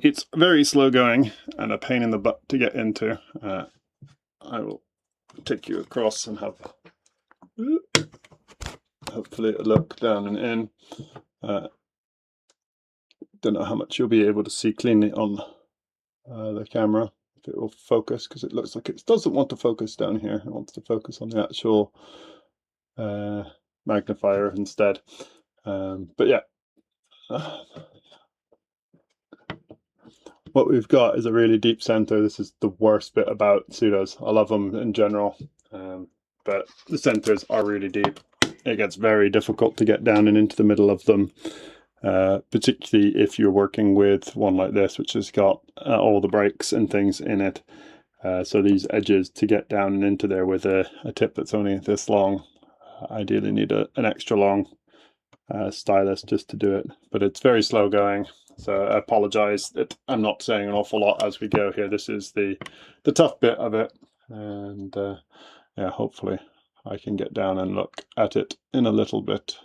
It's very slow going and a pain in the butt to get into. I will take you across and have hopefully a look down and in. Don't know how much you'll be able to see cleanly on the camera, if it will focus, because it looks like it doesn't want to focus down here. It wants to focus on the actual magnifier instead. But yeah, what we've got is a really deep center. This is the worst bit about pseudos. I love them in general, but the centers are really deep. It gets very difficult to get down and into the middle of them, particularly if you're working with one like this, which has got all the brakes and things in it. So these edges, to get down and into there with a tip that's only this long, ideally need an extra long stylus just to do it. But it's very slow going, so I apologize that I'm not saying an awful lot as we go here. This is the tough bit of it, and yeah, hopefully I can get down and look at it in a little bit.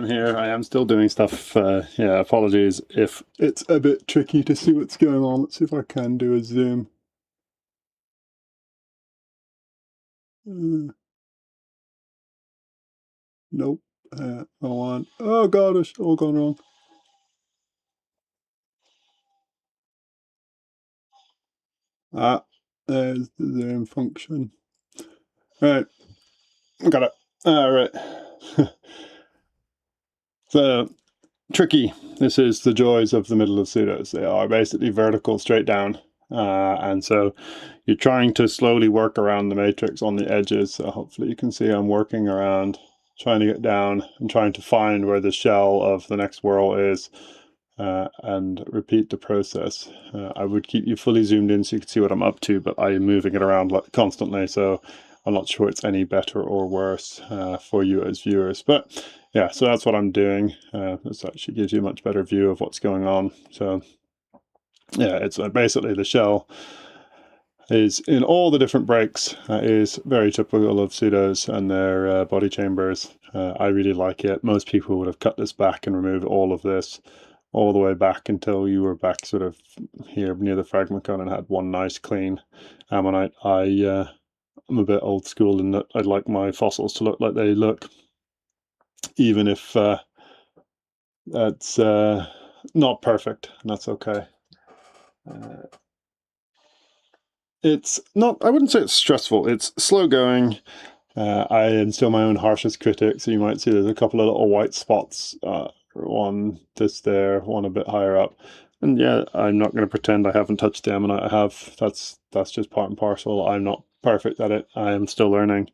I'm here. I am still doing stuff. Yeah, apologies if it's a bit tricky to see what's going on. Let's see if I can do a zoom. Nope. Hold on. Oh god, it's all gone wrong. Ah, there's the zoom function. Right, got it. All right. So tricky. This is the joys of the middle of pseudos. They are basically vertical, straight down, and so you're trying to slowly work around the matrix on the edges. So hopefully you can see I'm working around, trying to get down and trying to find where the shell of the next whirl is. And repeat the process. I would keep you fully zoomed in so you can see what I'm up to, but I am moving it around constantly, so I'm not sure it's any better or worse for you as viewers. But yeah, so that's what I'm doing. This actually gives you a much better view of what's going on. So yeah, it's basically the shell is in all the different breaks. That is very typical of pseudos and their body chambers. I really like it. Most people would have cut this back and removed all of this all the way back until you were back sort of here near the fragment cone and had one nice clean ammonite. I'm a bit old school in that I'd like my fossils to look like they look, even if that's not perfect, and that's okay. It's not, I wouldn't say it's stressful, it's slow going. I am still my own harshest critic, so you might see there's a couple of little white spots, one just there, one a bit higher up. And yeah, I'm not going to pretend I haven't touched the ammonite. I have. That's just part and parcel. I'm not perfect at it. I am still learning.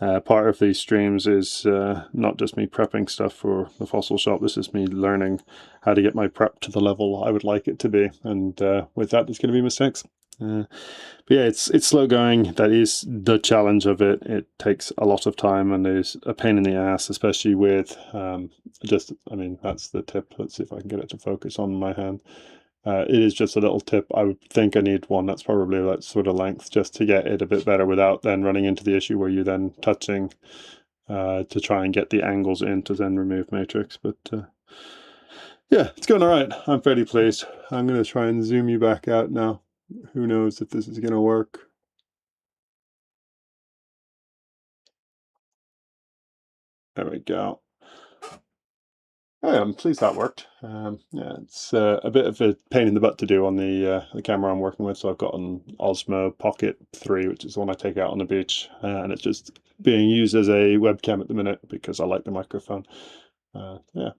Part of these streams is not just me prepping stuff for the fossil shop. This is me learning how to get my prep to the level I would like it to be. And with that, there's going to be mistakes. But yeah, it's slow going. That is the challenge of it. It takes a lot of time and is a pain in the ass, especially with I mean, that's the tip. Let's see if I can get it to focus on my hand. It is just a little tip. I would think I need one that's probably that sort of length just to get it a bit better without then running into the issue where you're then touching to try and get the angles in to then remove matrix. But yeah, it's going all right. I'm fairly pleased. I'm going to try and zoom you back out now. Who knows if this is going to work. There we go. I'm pleased that worked. Yeah, it's a bit of a pain in the butt to do on the camera I'm working with. So I've got an Osmo Pocket 3, which is the one I take out on the beach, and it's just being used as a webcam at the minute because I like the microphone. Yeah.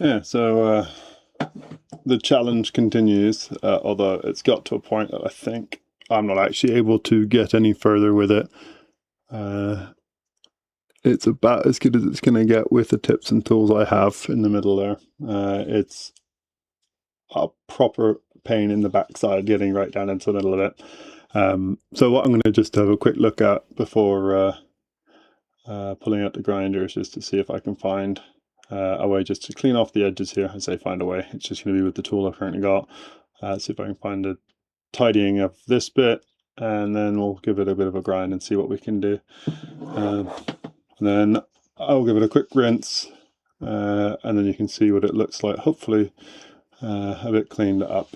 Yeah, so the challenge continues, although it's got to a point that I think I'm not actually able to get any further with it. It's about as good as it's going to get with the tips and tools I have in the middle there. It's a proper pain in the backside getting right down into the middle of it. So what I'm going to just have a quick look at before pulling out the grinder is just to see if I can find a way just to clean off the edges here. I say find a way, it's just going to be with the tool I've currently got. See if I can find a tidying of this bit, and then we'll give it a bit of a grind and see what we can do. And then I'll give it a quick rinse, and then you can see what it looks like, hopefully a bit cleaned up.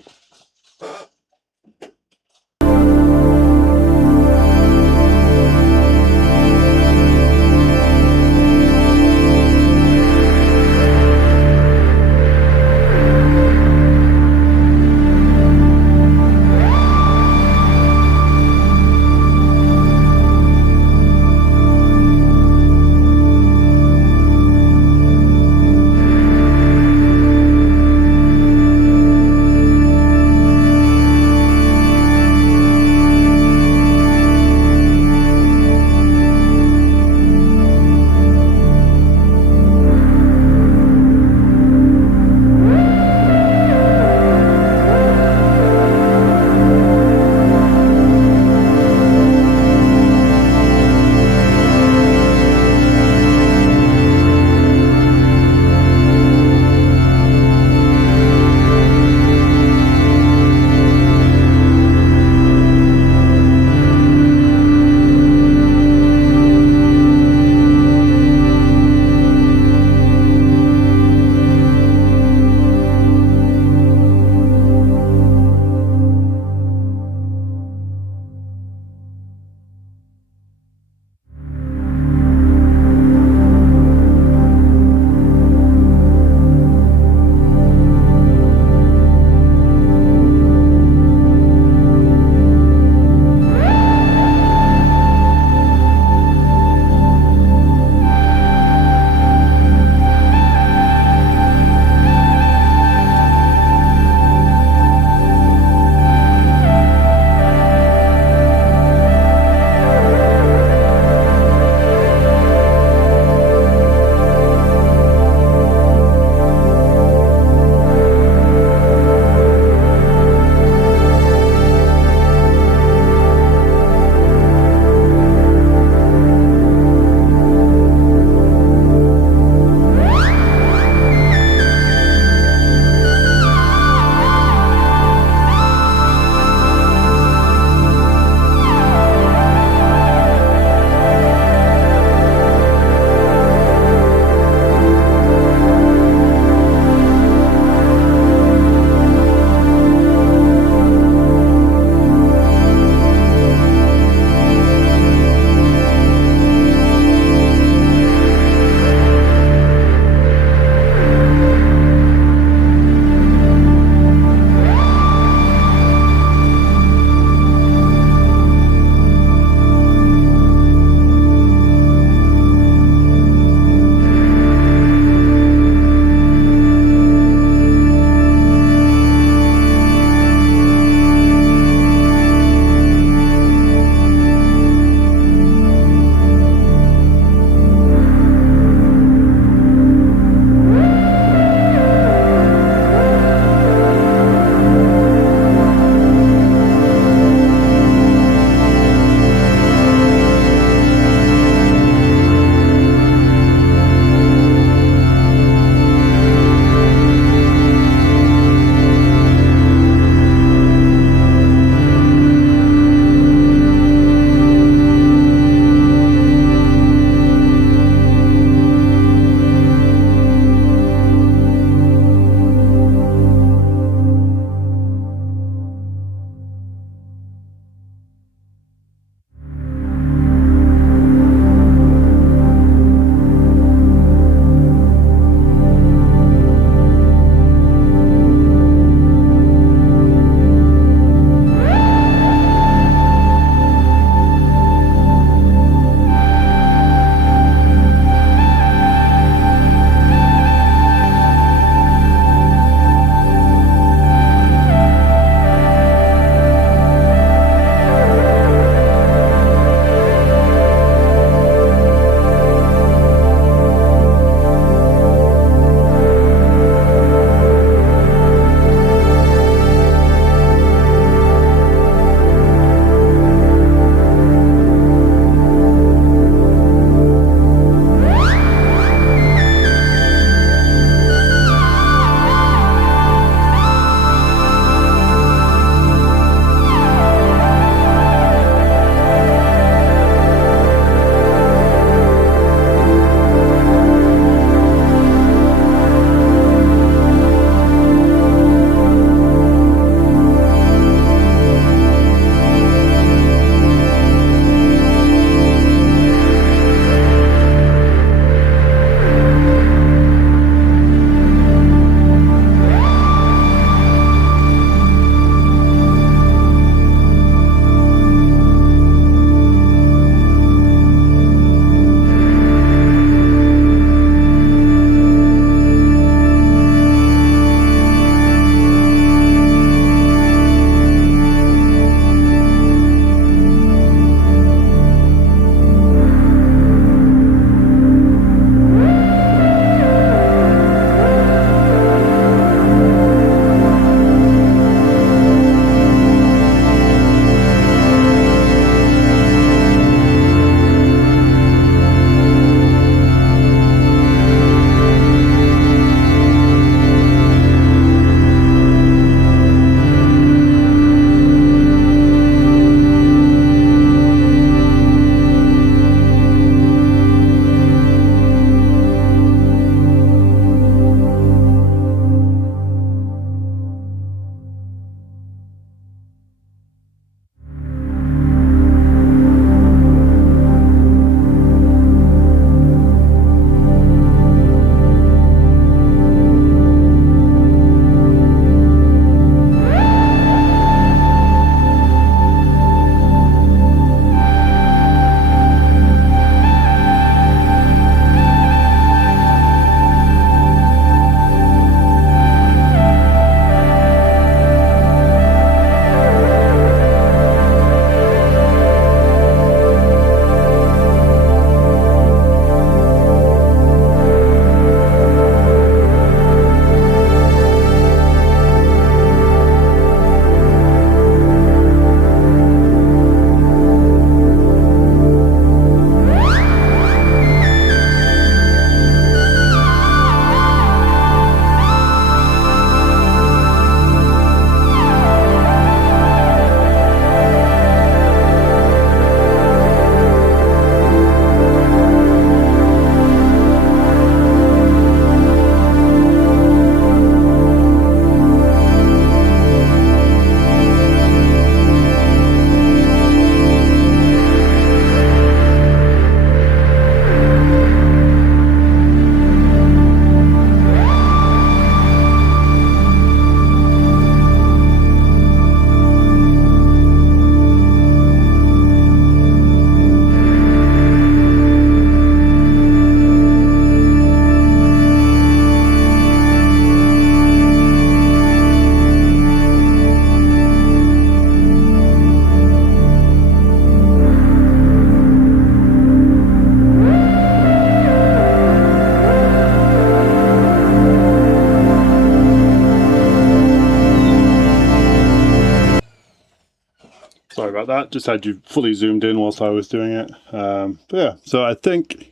Sorry about that, just had you fully zoomed in whilst I was doing it. But yeah, so I think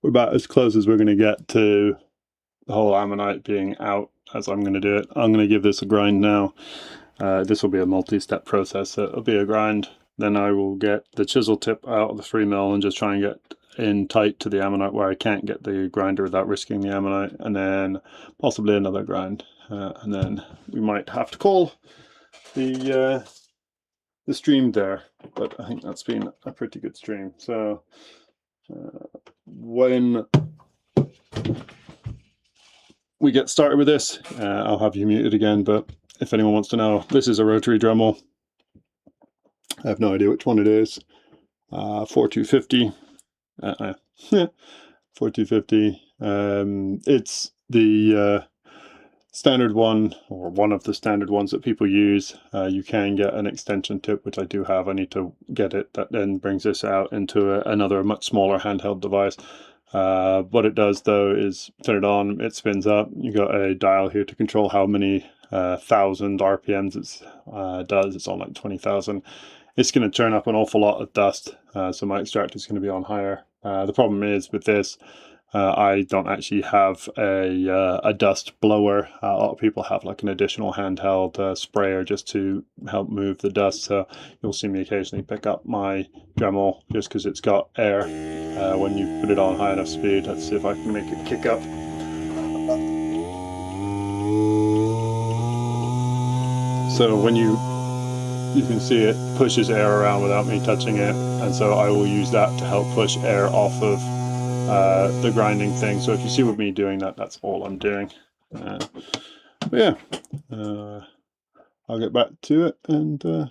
we're about as close as we're going to get to the whole ammonite being out as I'm going to do it. I'm going to give this a grind now. This will be a multi-step process, so it'll be a grind. Then I will get the chisel tip out of the 3mm and just try and get in tight to the ammonite where I can't get the grinder without risking the ammonite, and then possibly another grind. And then we might have to call the stream there, but I think that's been a pretty good stream. So when we get started with this, I'll have you muted again, but if anyone wants to know, this is a rotary Dremel. I have no idea which one it is. 4250. 4250. It's the standard one, or one of the standard ones that people use. You can get an extension tip, which I do have. I need to get it. That then brings this out into another much smaller handheld device. What it does though is turn it on, it spins up. You got a dial here to control how many 1,000 RPMs it does. It's on like 20,000. It's going to turn up an awful lot of dust, so my extractor is going to be on higher. The problem is with this, I don't actually have a dust blower. A lot of people have like an additional handheld sprayer just to help move the dust, so you'll see me occasionally pick up my Dremel just because it's got air when you put it on high enough speed. Let's see if I can make it kick up. So when you can see it pushes air around without me touching it, and so I will use that to help push air off of the grinding thing. So if you see with me doing that, that's all I'm doing. But yeah, I'll get back to it and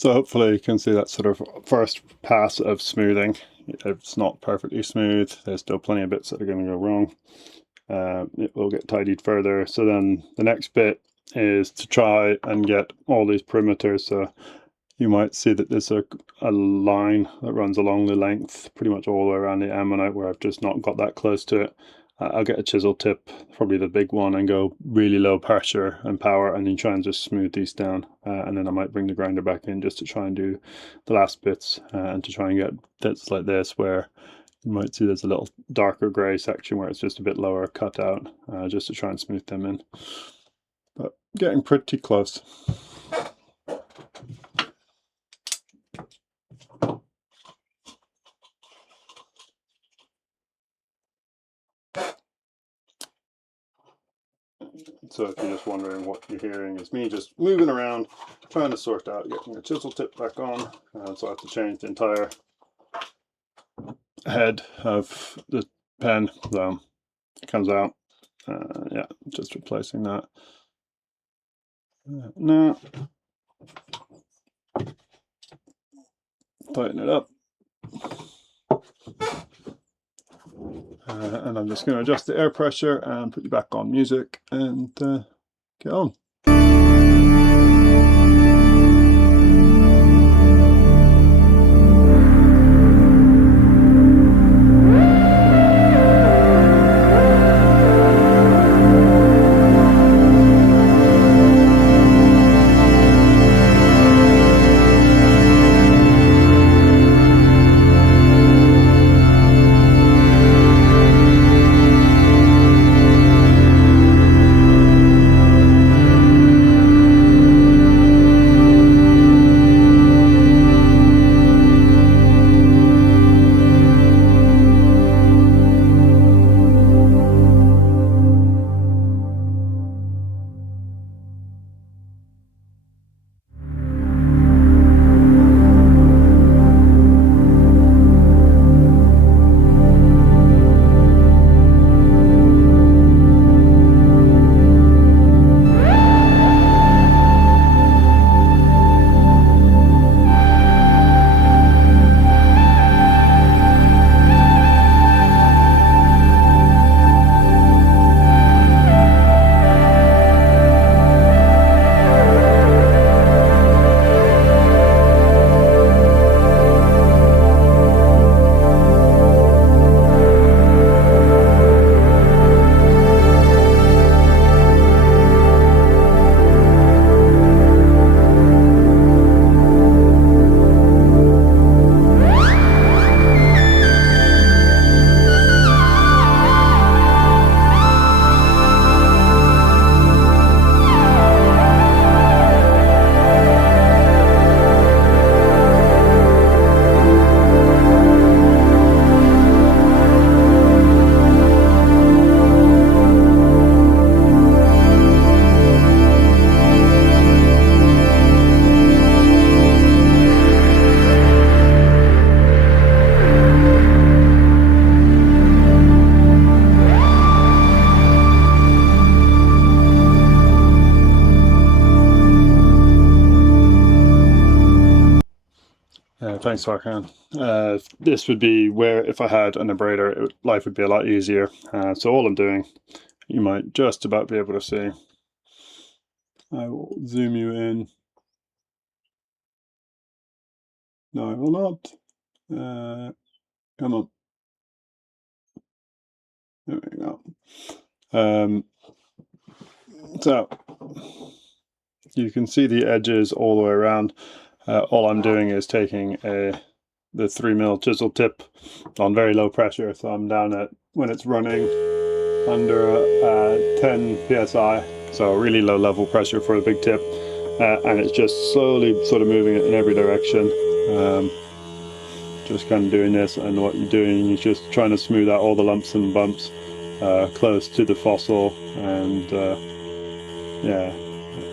So hopefully you can see that sort of first pass of smoothing. It's not perfectly smooth. There's still plenty of bits that are going to go wrong. It will get tidied further. So then the next bit is to try and get all these perimeters. So you might see that there's a line that runs along the length pretty much all the way around the ammonite where I've just not got that close to it. I'll get a chisel tip, probably the big one, and go really low pressure and power, and then try and just smooth these down. And then I might bring the grinder back in just to try and do the last bits, and to try and get bits like this where you might see there's a little darker grey section where it's just a bit lower cut out, just to try and smooth them in. But getting pretty close. So if you're just wondering what you're hearing, it's me just moving around, trying to sort out getting the chisel tip back on. So I have to change the entire head of the pen. So it comes out. Yeah, just replacing that. Now, tighten it up. And I'm just going to adjust the air pressure and put you back on music and get on. Thanks, Farhan. This would be where if I had an abrader, life would be a lot easier. So all I'm doing, you might just about be able to see. I will zoom you in. No, I will not. Come on. There we go. So you can see the edges all the way around. All I'm doing is taking the 3mm chisel tip on very low pressure, so I'm down at, when it's running, under 10 psi, so really low level pressure for a big tip, and it's just slowly sort of moving it in every direction. Just kind of doing this, and what you're doing is just trying to smooth out all the lumps and bumps close to the fossil, and yeah,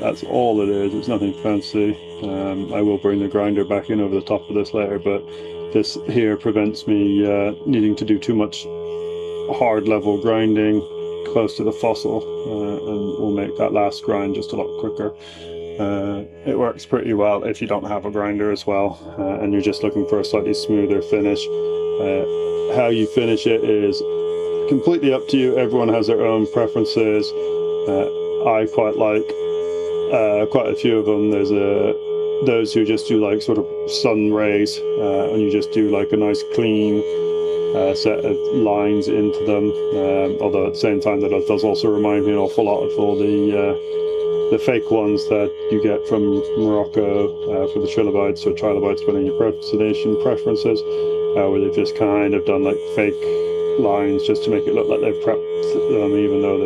that's all it is. It's nothing fancy. I will bring the grinder back in over the top of this later, but this here prevents me needing to do too much hard level grinding close to the fossil, and will make that last grind just a lot quicker. It works pretty well if you don't have a grinder as well, and you're just looking for a slightly smoother finish. How you finish it is completely up to you. Everyone has their own preferences. I quite like quite a few of them. There's those who just do like sort of sun rays, and you just do like a nice clean set of lines into them. Although at the same time, that does also remind me an awful lot of all the fake ones that you get from Morocco for the trilobites or trilobites, depending on your destination preferences, where they've just kind of done like fake lines just to make it look like they've prepped them, even though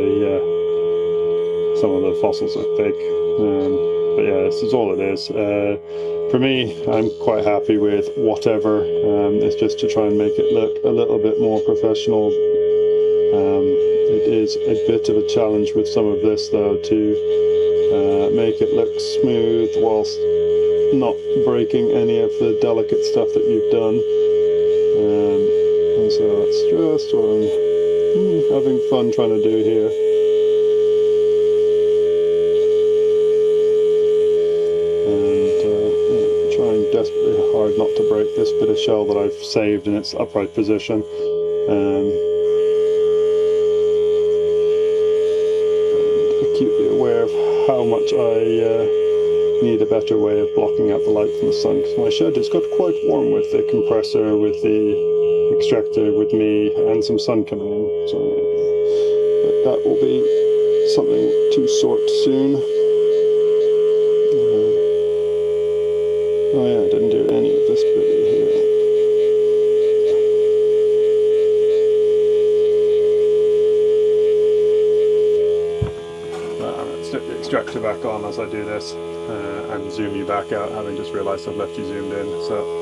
some of the fossils are fake. But yeah, this is all it is. For me, I'm quite happy with whatever. It's just to try and make it look a little bit more professional. It is a bit of a challenge with some of this though, to make it look smooth whilst not breaking any of the delicate stuff that you've done. And so that's just what I'm having fun trying to do here. And trying desperately hard not to break this bit of shell that I've saved in its upright position. Acutely aware of how much I need a better way of blocking out the light from the sun, because my shed just got quite warm with the compressor, with the extractor, with me, and some sun coming in. So that will be something to sort soon. Oh yeah, I didn't do any of this bit here. Stick the extractor back on as I do this, and zoom you back out, having just realised I've left you zoomed in. So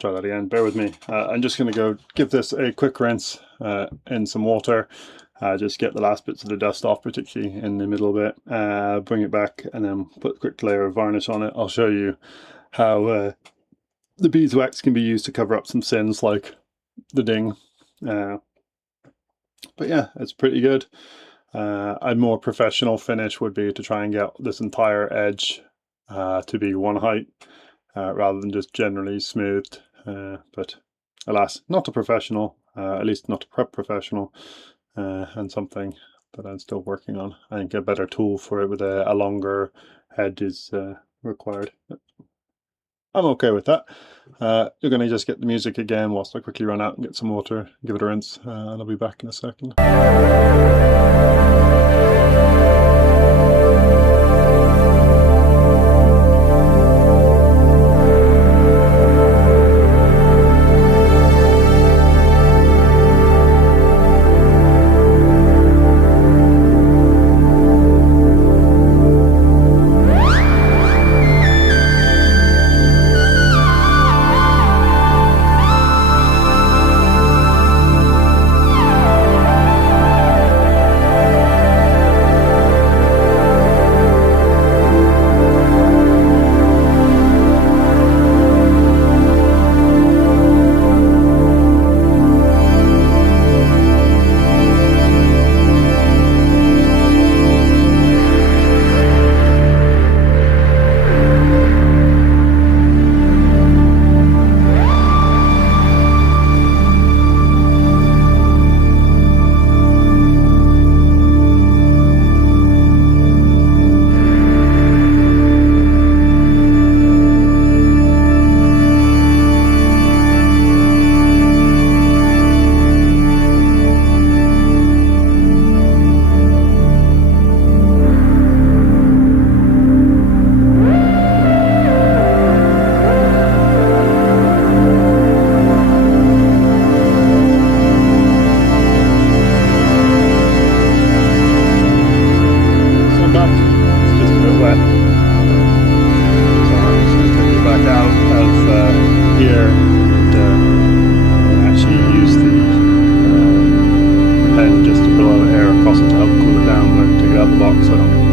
try that again, bear with me. I'm just going to go give this a quick rinse in some water, just get the last bits of the dust off, particularly in the middle bit, bring it back and then put a quick layer of varnish on it. I'll show you how the beeswax can be used to cover up some sins like the ding. But yeah, it's pretty good. A more professional finish would be to try and get this entire edge to be one height rather than just generally smoothed. But alas, not a professional, at least not a prep professional, and something that I'm still working on. I think a better tool for it with a longer head is required. I'm okay with that. You're going to just get the music again whilst I quickly run out and get some water, give it a rinse, and I'll be back in a second.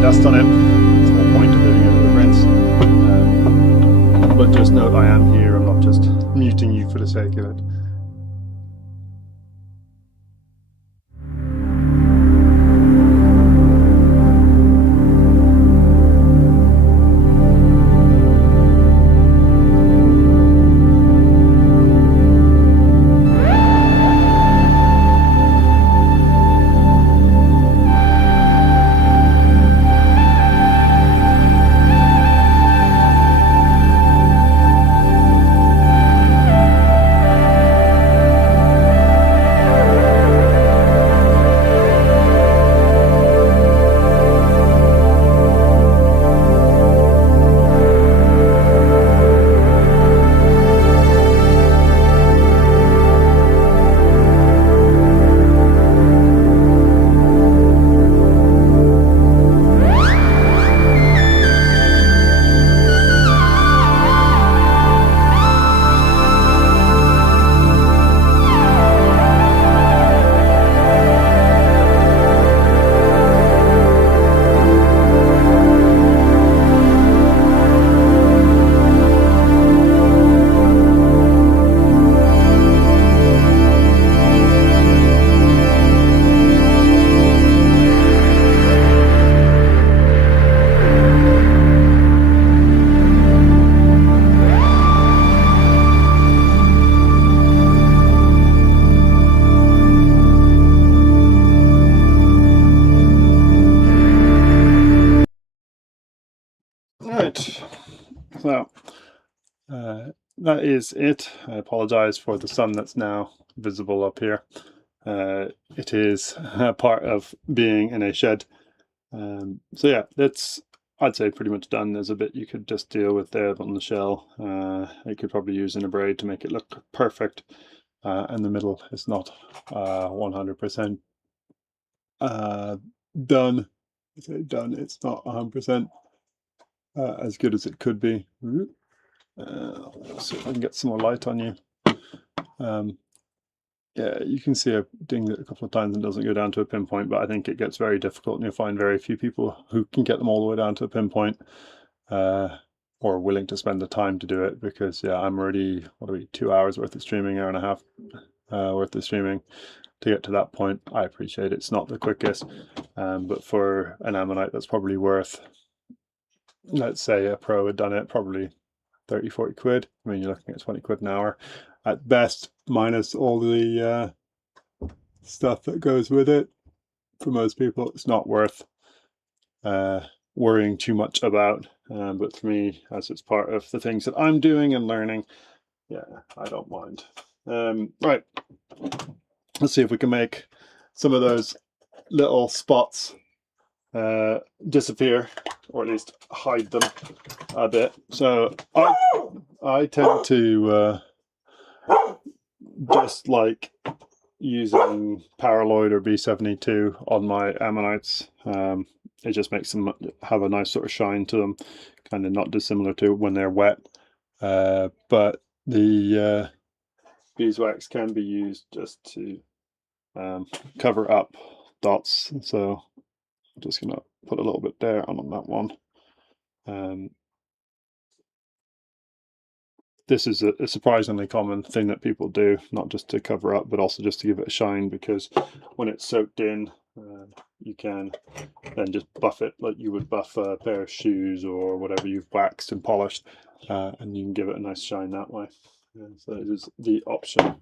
Dust on it. That's the whole point of doing it with a rinse. But just note I am here, I'm not just muting you for the sake of it. Right, so that is it. I apologize for the sun that's now visible up here. It is part of being in a shed. So yeah, that's, I'd say, pretty much done. There's a bit you could just deal with there on the shell. You could probably use in a braid to make it look perfect. And the middle is not 100% done. I say done, it's not 100% as good as it could be. Let's see if I can get some more light on you. Yeah, you can see I dinged it a couple of times and it doesn't go down to a pinpoint, but I think it gets very difficult and you'll find very few people who can get them all the way down to a pinpoint, or willing to spend the time to do it, because yeah, I'm already, 2 hours worth of streaming, hour and a half worth of streaming to get to that point. I appreciate it's not the quickest, but for an ammonite that's probably worth, let's say a pro had done it, probably 30-40 quid. I mean, you're looking at 20 quid an hour at best, minus all the stuff that goes with it. For most people, it's not worth worrying too much about, but for me, as it's part of the things that I'm doing and learning, yeah, I don't mind. Right, let's see if we can make some of those little spots disappear, or at least hide them a bit. So I tend to just like using Paraloid or B72 on my ammonites. It just makes them have a nice sort of shine to them, kind of not dissimilar to when they're wet. But the beeswax can be used just to cover up dots. So I'm just going to put a little bit there on that one. This is a surprisingly common thing that people do, not just to cover up, but also just to give it a shine, because when it's soaked in, you can then just buff it like you would buff a pair of shoes or whatever you've waxed and polished, and you can give it a nice shine that way. So it is the option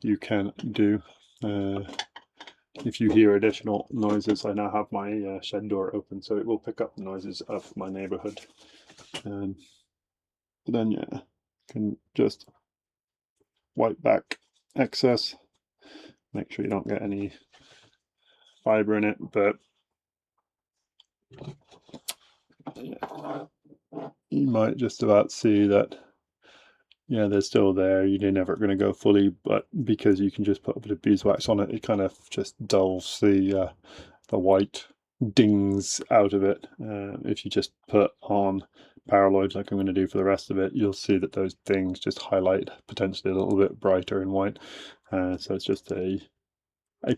you can do. If you hear additional noises, I now have my shed door open, so it will pick up the noises of my neighborhood. But then, yeah, can just wipe back excess, make sure you don't get any fiber in it, but yeah, you might just about see that, yeah, they're still there. You're never going to go fully, but because you can just put a bit of beeswax on it, it kind of just dulls the white dings out of it. If you just put on Paraloid like I'm going to do for the rest of it, you'll see that those things just highlight potentially a little bit brighter in white. So it's just a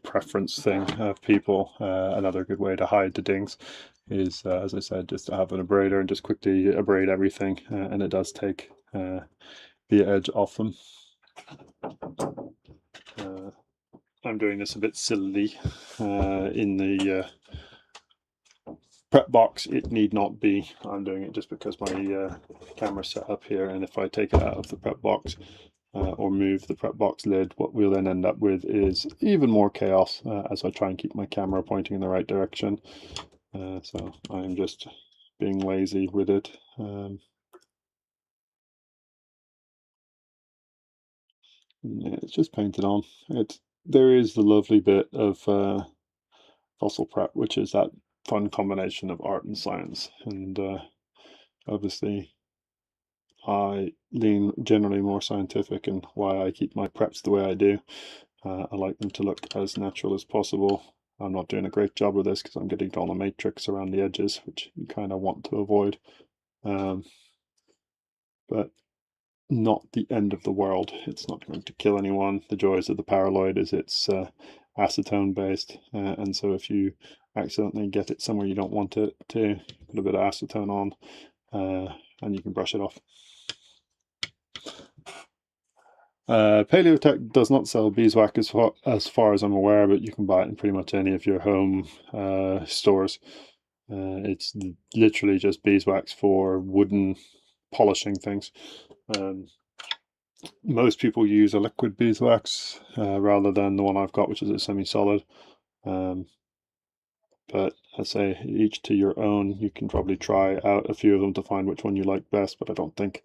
preference thing of people. Another good way to hide the dings is, as I said, just to have an abrader and just quickly abrade everything, and it does take the edge off them. I'm doing this a bit sillily. In the prep box, it need not be. I'm doing it just because my camera's set up here, and if I take it out of the prep box or move the prep box lid, what we'll then end up with is even more chaos as I try and keep my camera pointing in the right direction. So I'm just being lazy with it. Yeah, it's just painted on. There is the lovely bit of fossil prep, which is that fun combination of art and science, and obviously I lean generally more scientific in why I keep my preps the way I do. I like them to look as natural as possible. I'm not doing a great job with this because I'm getting all the matrix around the edges, which you kind of want to avoid. But not the end of the world. It's not going to kill anyone. The joys of the Paraloid is it's acetone based, and so if you accidentally get it somewhere you don't want it to, put a bit of acetone on, and you can brush it off. PalaeoTech does not sell beeswax as far as I'm aware, but you can buy it in pretty much any of your home stores. It's literally just beeswax for wooden polishing things. Most people use a liquid beeswax rather than the one I've got, which is a semi-solid. But I say each to your own. You can probably try out a few of them to find which one you like best, but I don't think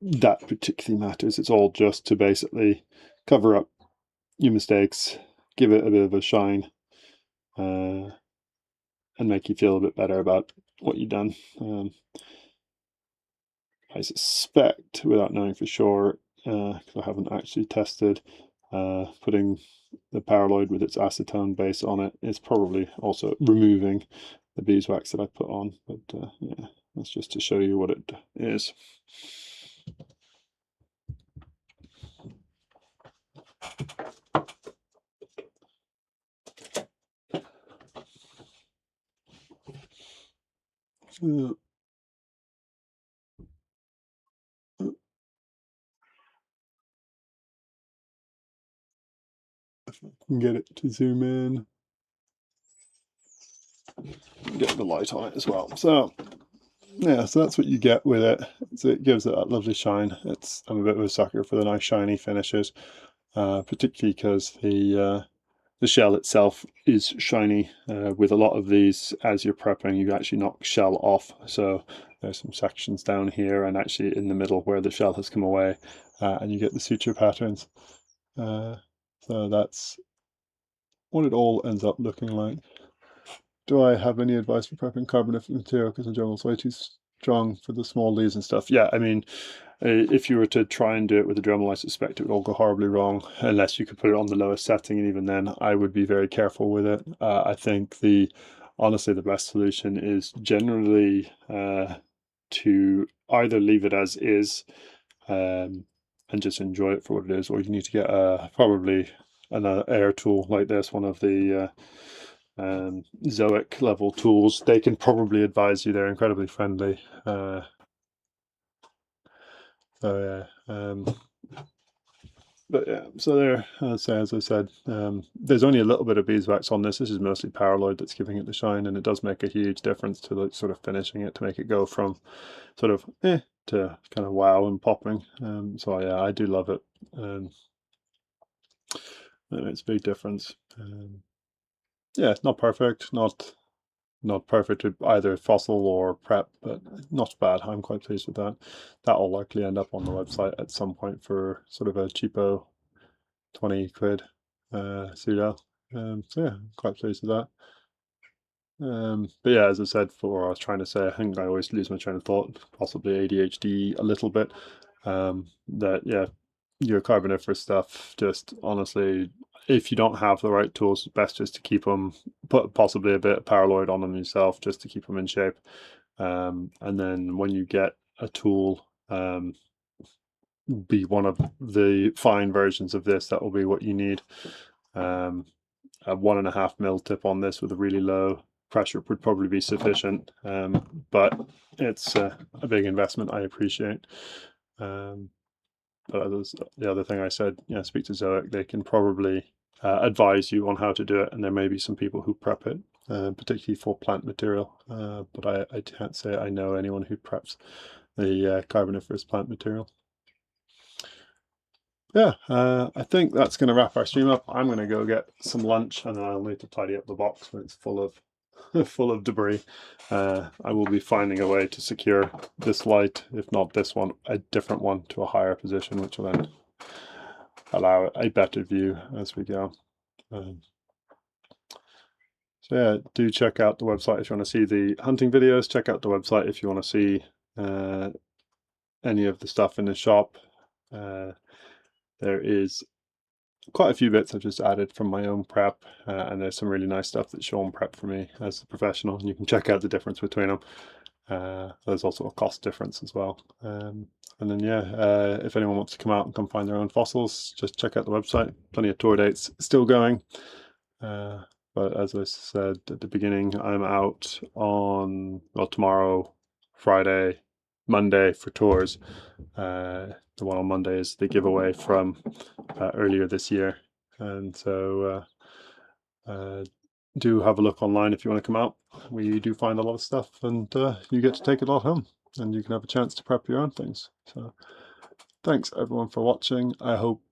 that particularly matters. It's all just to basically cover up your mistakes, give it a bit of a shine, and make you feel a bit better about what you've done. I suspect, without knowing for sure, because I haven't actually tested, putting the Paraloid with its acetone base on it is probably also removing the beeswax that I put on. But yeah, that's just to show you what it is. If I can get it to zoom in, get the light on it as well. So yeah, so that's what you get with it. So it gives it that lovely shine. I'm a bit of a sucker for the nice shiny finishes, particularly because the shell itself is shiny. With a lot of these, as you're prepping, you actually knock shell off. So there's some sections down here and actually in the middle where the shell has come away, and you get the suture patterns. So that's what it all ends up looking like. Do I have any advice for prepping carbonate material because the Dremel's way too strong for the small leaves and stuff? Yeah, I mean, if you were to try and do it with the Dremel, I suspect it would all go horribly wrong unless you could put it on the lowest setting, and even then I would be very careful with it. I think honestly the best solution is generally to either leave it as is and just enjoy it for what it is, or you need to get probably an air tool like this, one of the Zoic level tools. They can probably advise you. They're incredibly friendly. So yeah, but yeah, so there, as I said, there's only a little bit of beeswax on this. This is mostly paraloid that's giving it the shine, and it does make a huge difference to like sort of finishing it to make it go from sort of to kind of wow and popping. So yeah, I do love it. It's a big difference. Yeah, it's not perfect, not perfect with either fossil or prep, but not bad. I'm quite pleased with that. That will likely end up on the website at some point for sort of a cheapo 20 quid pseudo. So yeah, I'm quite pleased with that. But yeah, as I said before, I was trying to say, I think I always lose my train of thought, possibly ADHD a little bit. That yeah, your carboniferous stuff, just honestly, if you don't have the right tools, it's best just to keep them, put possibly a bit of paraloid on them yourself, just to keep them in shape. And then when you get a tool, be one of the fine versions of this, that will be what you need. A 1.5 mil tip on this with a really low pressure would probably be sufficient, but it's a big investment, I appreciate. But the other thing I said, yeah, speak to Zoic. They can probably advise you on how to do it, and there may be some people who prep it, particularly for plant material. But I can't say I know anyone who preps the carboniferous plant material. Yeah, I think that's going to wrap our stream up. I'm going to go get some lunch, and then I'll need to tidy up the box when it's full of full of debris. I will be finding a way to secure this light, if not this one, a different one to a higher position, which will then allow a better view as we go. So yeah, do check out the website if you want to see the hunting videos. Check out the website if you want to see any of the stuff in the shop. There is quite a few bits I've just added from my own prep, and there's some really nice stuff that Sean prepped for me as a professional, and you can check out the difference between them. There's also a cost difference as well. And then yeah, if anyone wants to come out and come find their own fossils, just check out the website. Plenty of tour dates still going. But as I said at the beginning, I'm out on, well, tomorrow, Friday, Monday for tours. The one on Monday is the giveaway from earlier this year, and so do have a look online if you want to come out. We do find a lot of stuff, and you get to take a lot home, and you can have a chance to prep your own things. So thanks everyone for watching. I hope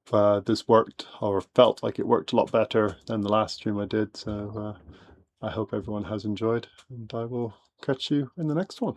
this worked, or felt like it worked a lot better than the last stream I did. So I hope everyone has enjoyed, and I will catch you in the next one.